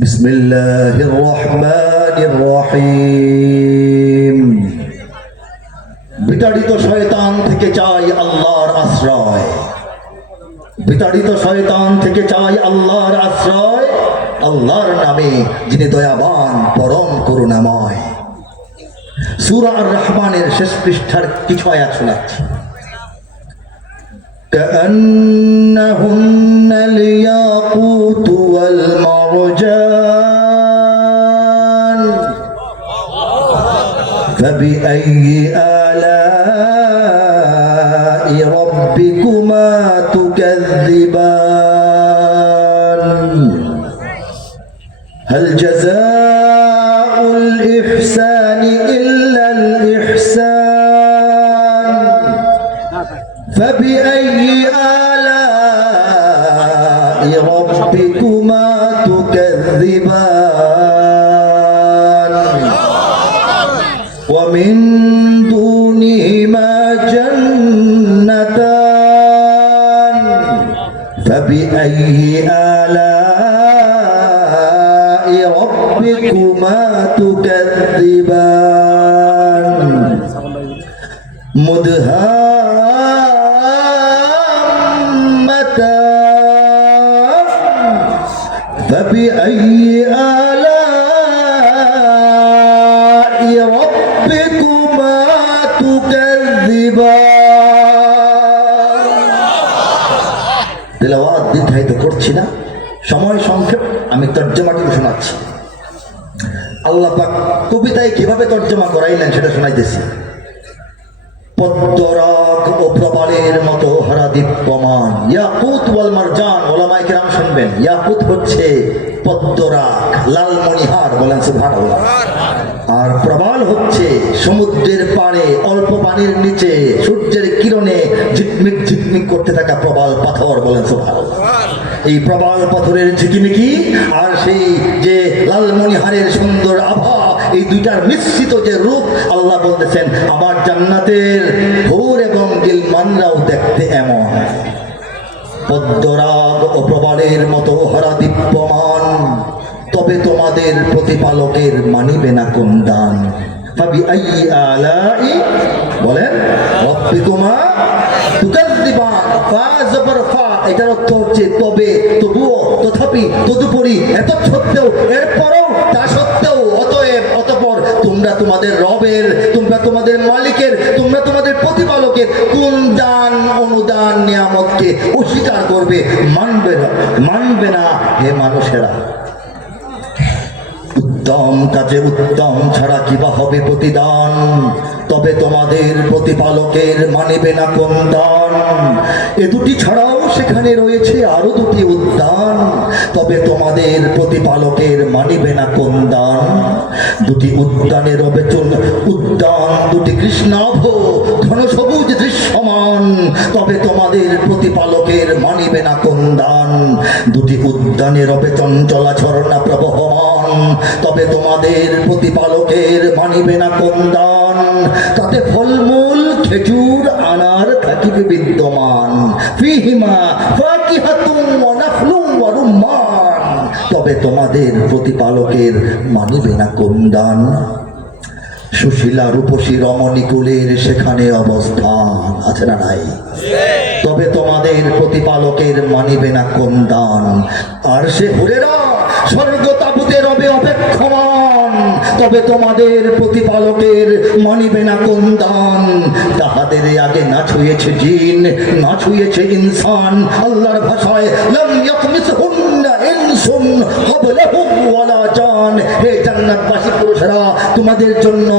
বিসমিল্লাহির রহমানির রহিম। বিতাড়িত শয়তান থেকে চাই আল্লাহর আশ্রয়, বিতাড়িত শয়তান থেকে চাই আল্লাহর আশ্রয়, আল্লাহর নামে যিনি দয়াবান পরম করুণাময়। সূরা আর রহমানের শেষ পৃষ্ঠার কিছু আয়াত শোনাচ্ছি। كأنهن الياقوت والمرجان فبأي آلاء ربكما تكذبان هل جزاء الإحسان إلا الإحسان فبأي آلاء ربكما تكذبان ومن دونهما جنتان فبأي آلاء ربكما تكذبان مدهامتان فبأي آلاء ربكما تكذبان তেলাওয়াত দীর্ঘায়িত করছি না, সময় সংক্ষেপ, আমি তর্জমাটি শোনাচ্ছি। আল্লাহ পাক কবিতায় কিভাবে তর্জমা করাইলেন সেটা শোনাইতেছি। পদ্মরাগ ও প্রবালের মতো হারা দীপ্যমান, ইয়াকুত ওয়াল মারজান, ওলামায়ে কেরাম শুনবেন। ইয়াকুত হচ্ছে পদ্মরাগ, লালমণিহার, বলেন সুবহানাল্লাহ। আর প্রবাল হচ্ছে সমুদ্রের পাড়ে অল্প পানির নিচে সূর্যের কিরণে ঝিকমিক ঝিকমিক করতে থাকা প্রবাল পাথর, বলেন সুবহানাল্লাহ। এই প্রবাল পাথরের ঝিকিমিকি আর সেই যে লালমণিহারের সুন্দর আভা, এই দুইটার মিশ্রিত যে রূপ, আল্লাহ বলতেছেন আমার জান্নাতের হুর এবং গিলমানরাও দেখতে এমন। পদ্মরাগ ও প্রবালের মতো হারা দীপ্যমান, তবে তোমাদের প্রতিপালকের মানিবে না কোন দান। ফাবিআইয়ি আলাই, বলেন, রব্বিকুমা তুকাজ্জিবান। ফা জবর ফা, এটার অর্থ হচ্ছে তবে, তবুও, তথাপি, তদুপরি, এত সত্ত্বেও, এরপরও, তা সত্ত্বেও, অতএব, অতঃপর তোমরা তোমাদের রবের, তোমরা তোমাদের মালিকের, তোমরা তোমাদের প্রতিপালকের কোন দান অনুদান নিয়ামতকে অস্বীকার করবে, মানবে না হে মানুষেরা। উত্তম কাজে উত্তম ছাড়া কিবা হবে প্রতিদান, তবে তোমাদের প্রতিপালকের মানিবে না কোন দান। এ দুটি ছাড়াও সেখানে রয়েছে আরো দুটি উদ্যান, তবে তোমাদের প্রতিপালকের মানিবে না কোন দান। দুটি উদ্যানের উদ্যান দুটি কৃষ্ণাভ ঘন সবুজ দৃশ্যমান, তবে তোমাদের প্রতিপালকের মানিবে না কোন দান। দুটি উদ্যানের রবে চঞ্চলা ঝর্ণা প্রবহমান, তবে তোমাদের প্রতিপালকের মানিবে না কোন দান। তাতে ফলমূল খেজুর আনার থাকিবে বিদ্যমান, ফিহিমা ফাকিহাতুন ওয়া নাখলুন ওয়া রুম্মান, তবে তোমাদের প্রতিপালকের মানিবে না কোন দান। সুশীলা রূপসী রমণীকুলের সেখানে অবস্থান আছে না নাই, তবে তোমাদের প্রতিপালকের মানিবে না কোন দান। আর সে হুরেরা স্বর্গ তাবুতে রবে অপেক্ষমান, তবে তোমাদের প্রতিপালকের মানিবে না কোন দান। তাহাদের আগে না ছুঁয়েছে জিন, না ছুঁয়েছে ইনসান, আল্লাহর ভাষায় লাম ইয়াতমিসহুন্না ইনসুন ক্বাবলাহুম ওয়ালা জান। হে জান্নাতবাসী পুরুষেরা, তোমাদের জন্য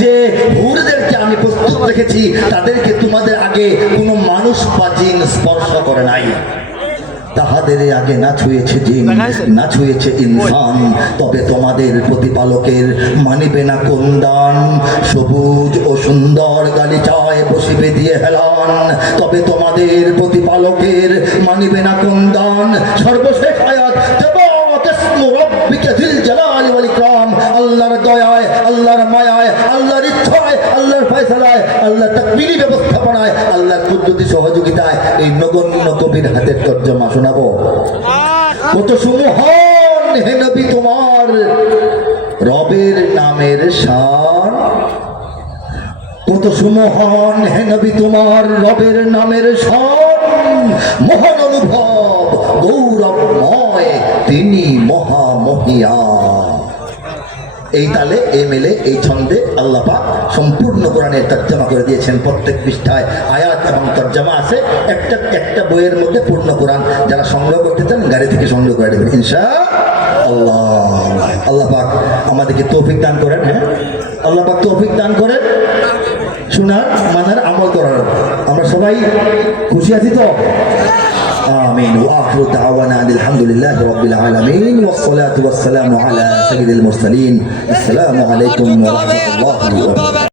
যে হুরদেরকে আমি প্রস্তুত রেখেছি, তাদেরকে তোমাদের আগে কোনো মানুষ বা জিন স্পর্শ করে নাই। তাহাদের আগে না ছুঁয়েছে জিন, না ছুঁয়েছে ইনসান, তবে তোমাদের প্রতিপালকের মানিবে না কোন দান। সবুজ ও সুন্দর গালিচায় বসিবে দিয়ে হেলান, তবে তোমাদের প্রতিপালকের মানিবে না কোন দান। সর্বশেষ আয়াত, আল্লাহর দয়ায়, আল্লাহর মায়ায়, আল্লাহর ইচ্ছায়, আল্লাহর ফয়সালায়, আল্লাহর তাকবীরি ব্যবস্থাপনায়, আল্লাহর কুদরতি সহযোগিতায় এই নগণ্য কবির হাতের তর্জমা শোনাবো। কত সুমহান হে নবী তোমার রবের নামের শান, কত সুমহান হে নবী তোমার রবের নামের শান। মহান অনুভব গৌরবময় তিনি মহামহিয়ান। এই তালে, এই মেলে, এই ছন্দে আল্লাহ পাক সম্পূর্ণ কোরআনের তর্জমা করে দিয়েছেন। প্রত্যেক পৃষ্ঠায় আয়াত এবং তর্জমা আছে। একটা বইয়ের মধ্যে পূর্ণ কোরআন। যারা সংগ্রহ করতে চান গাড়ি থেকে সংগ্রহ করে দেবেন ইনশাআল্লাহ। আল্লাহ পাক আমাদেরকে তৌফিক দান করেন। হ্যাঁ, আল্লাহ পাক তৌফিক দান করেন শোনার, মানার, আমল করার। আমরা সবাই খুশি আছি তো? آمين وآخر دعوانا أن الحمد لله رب العالمين والصلاة والسلام على سيد المرسلين السلام عليكم ورحمة الله وبركاته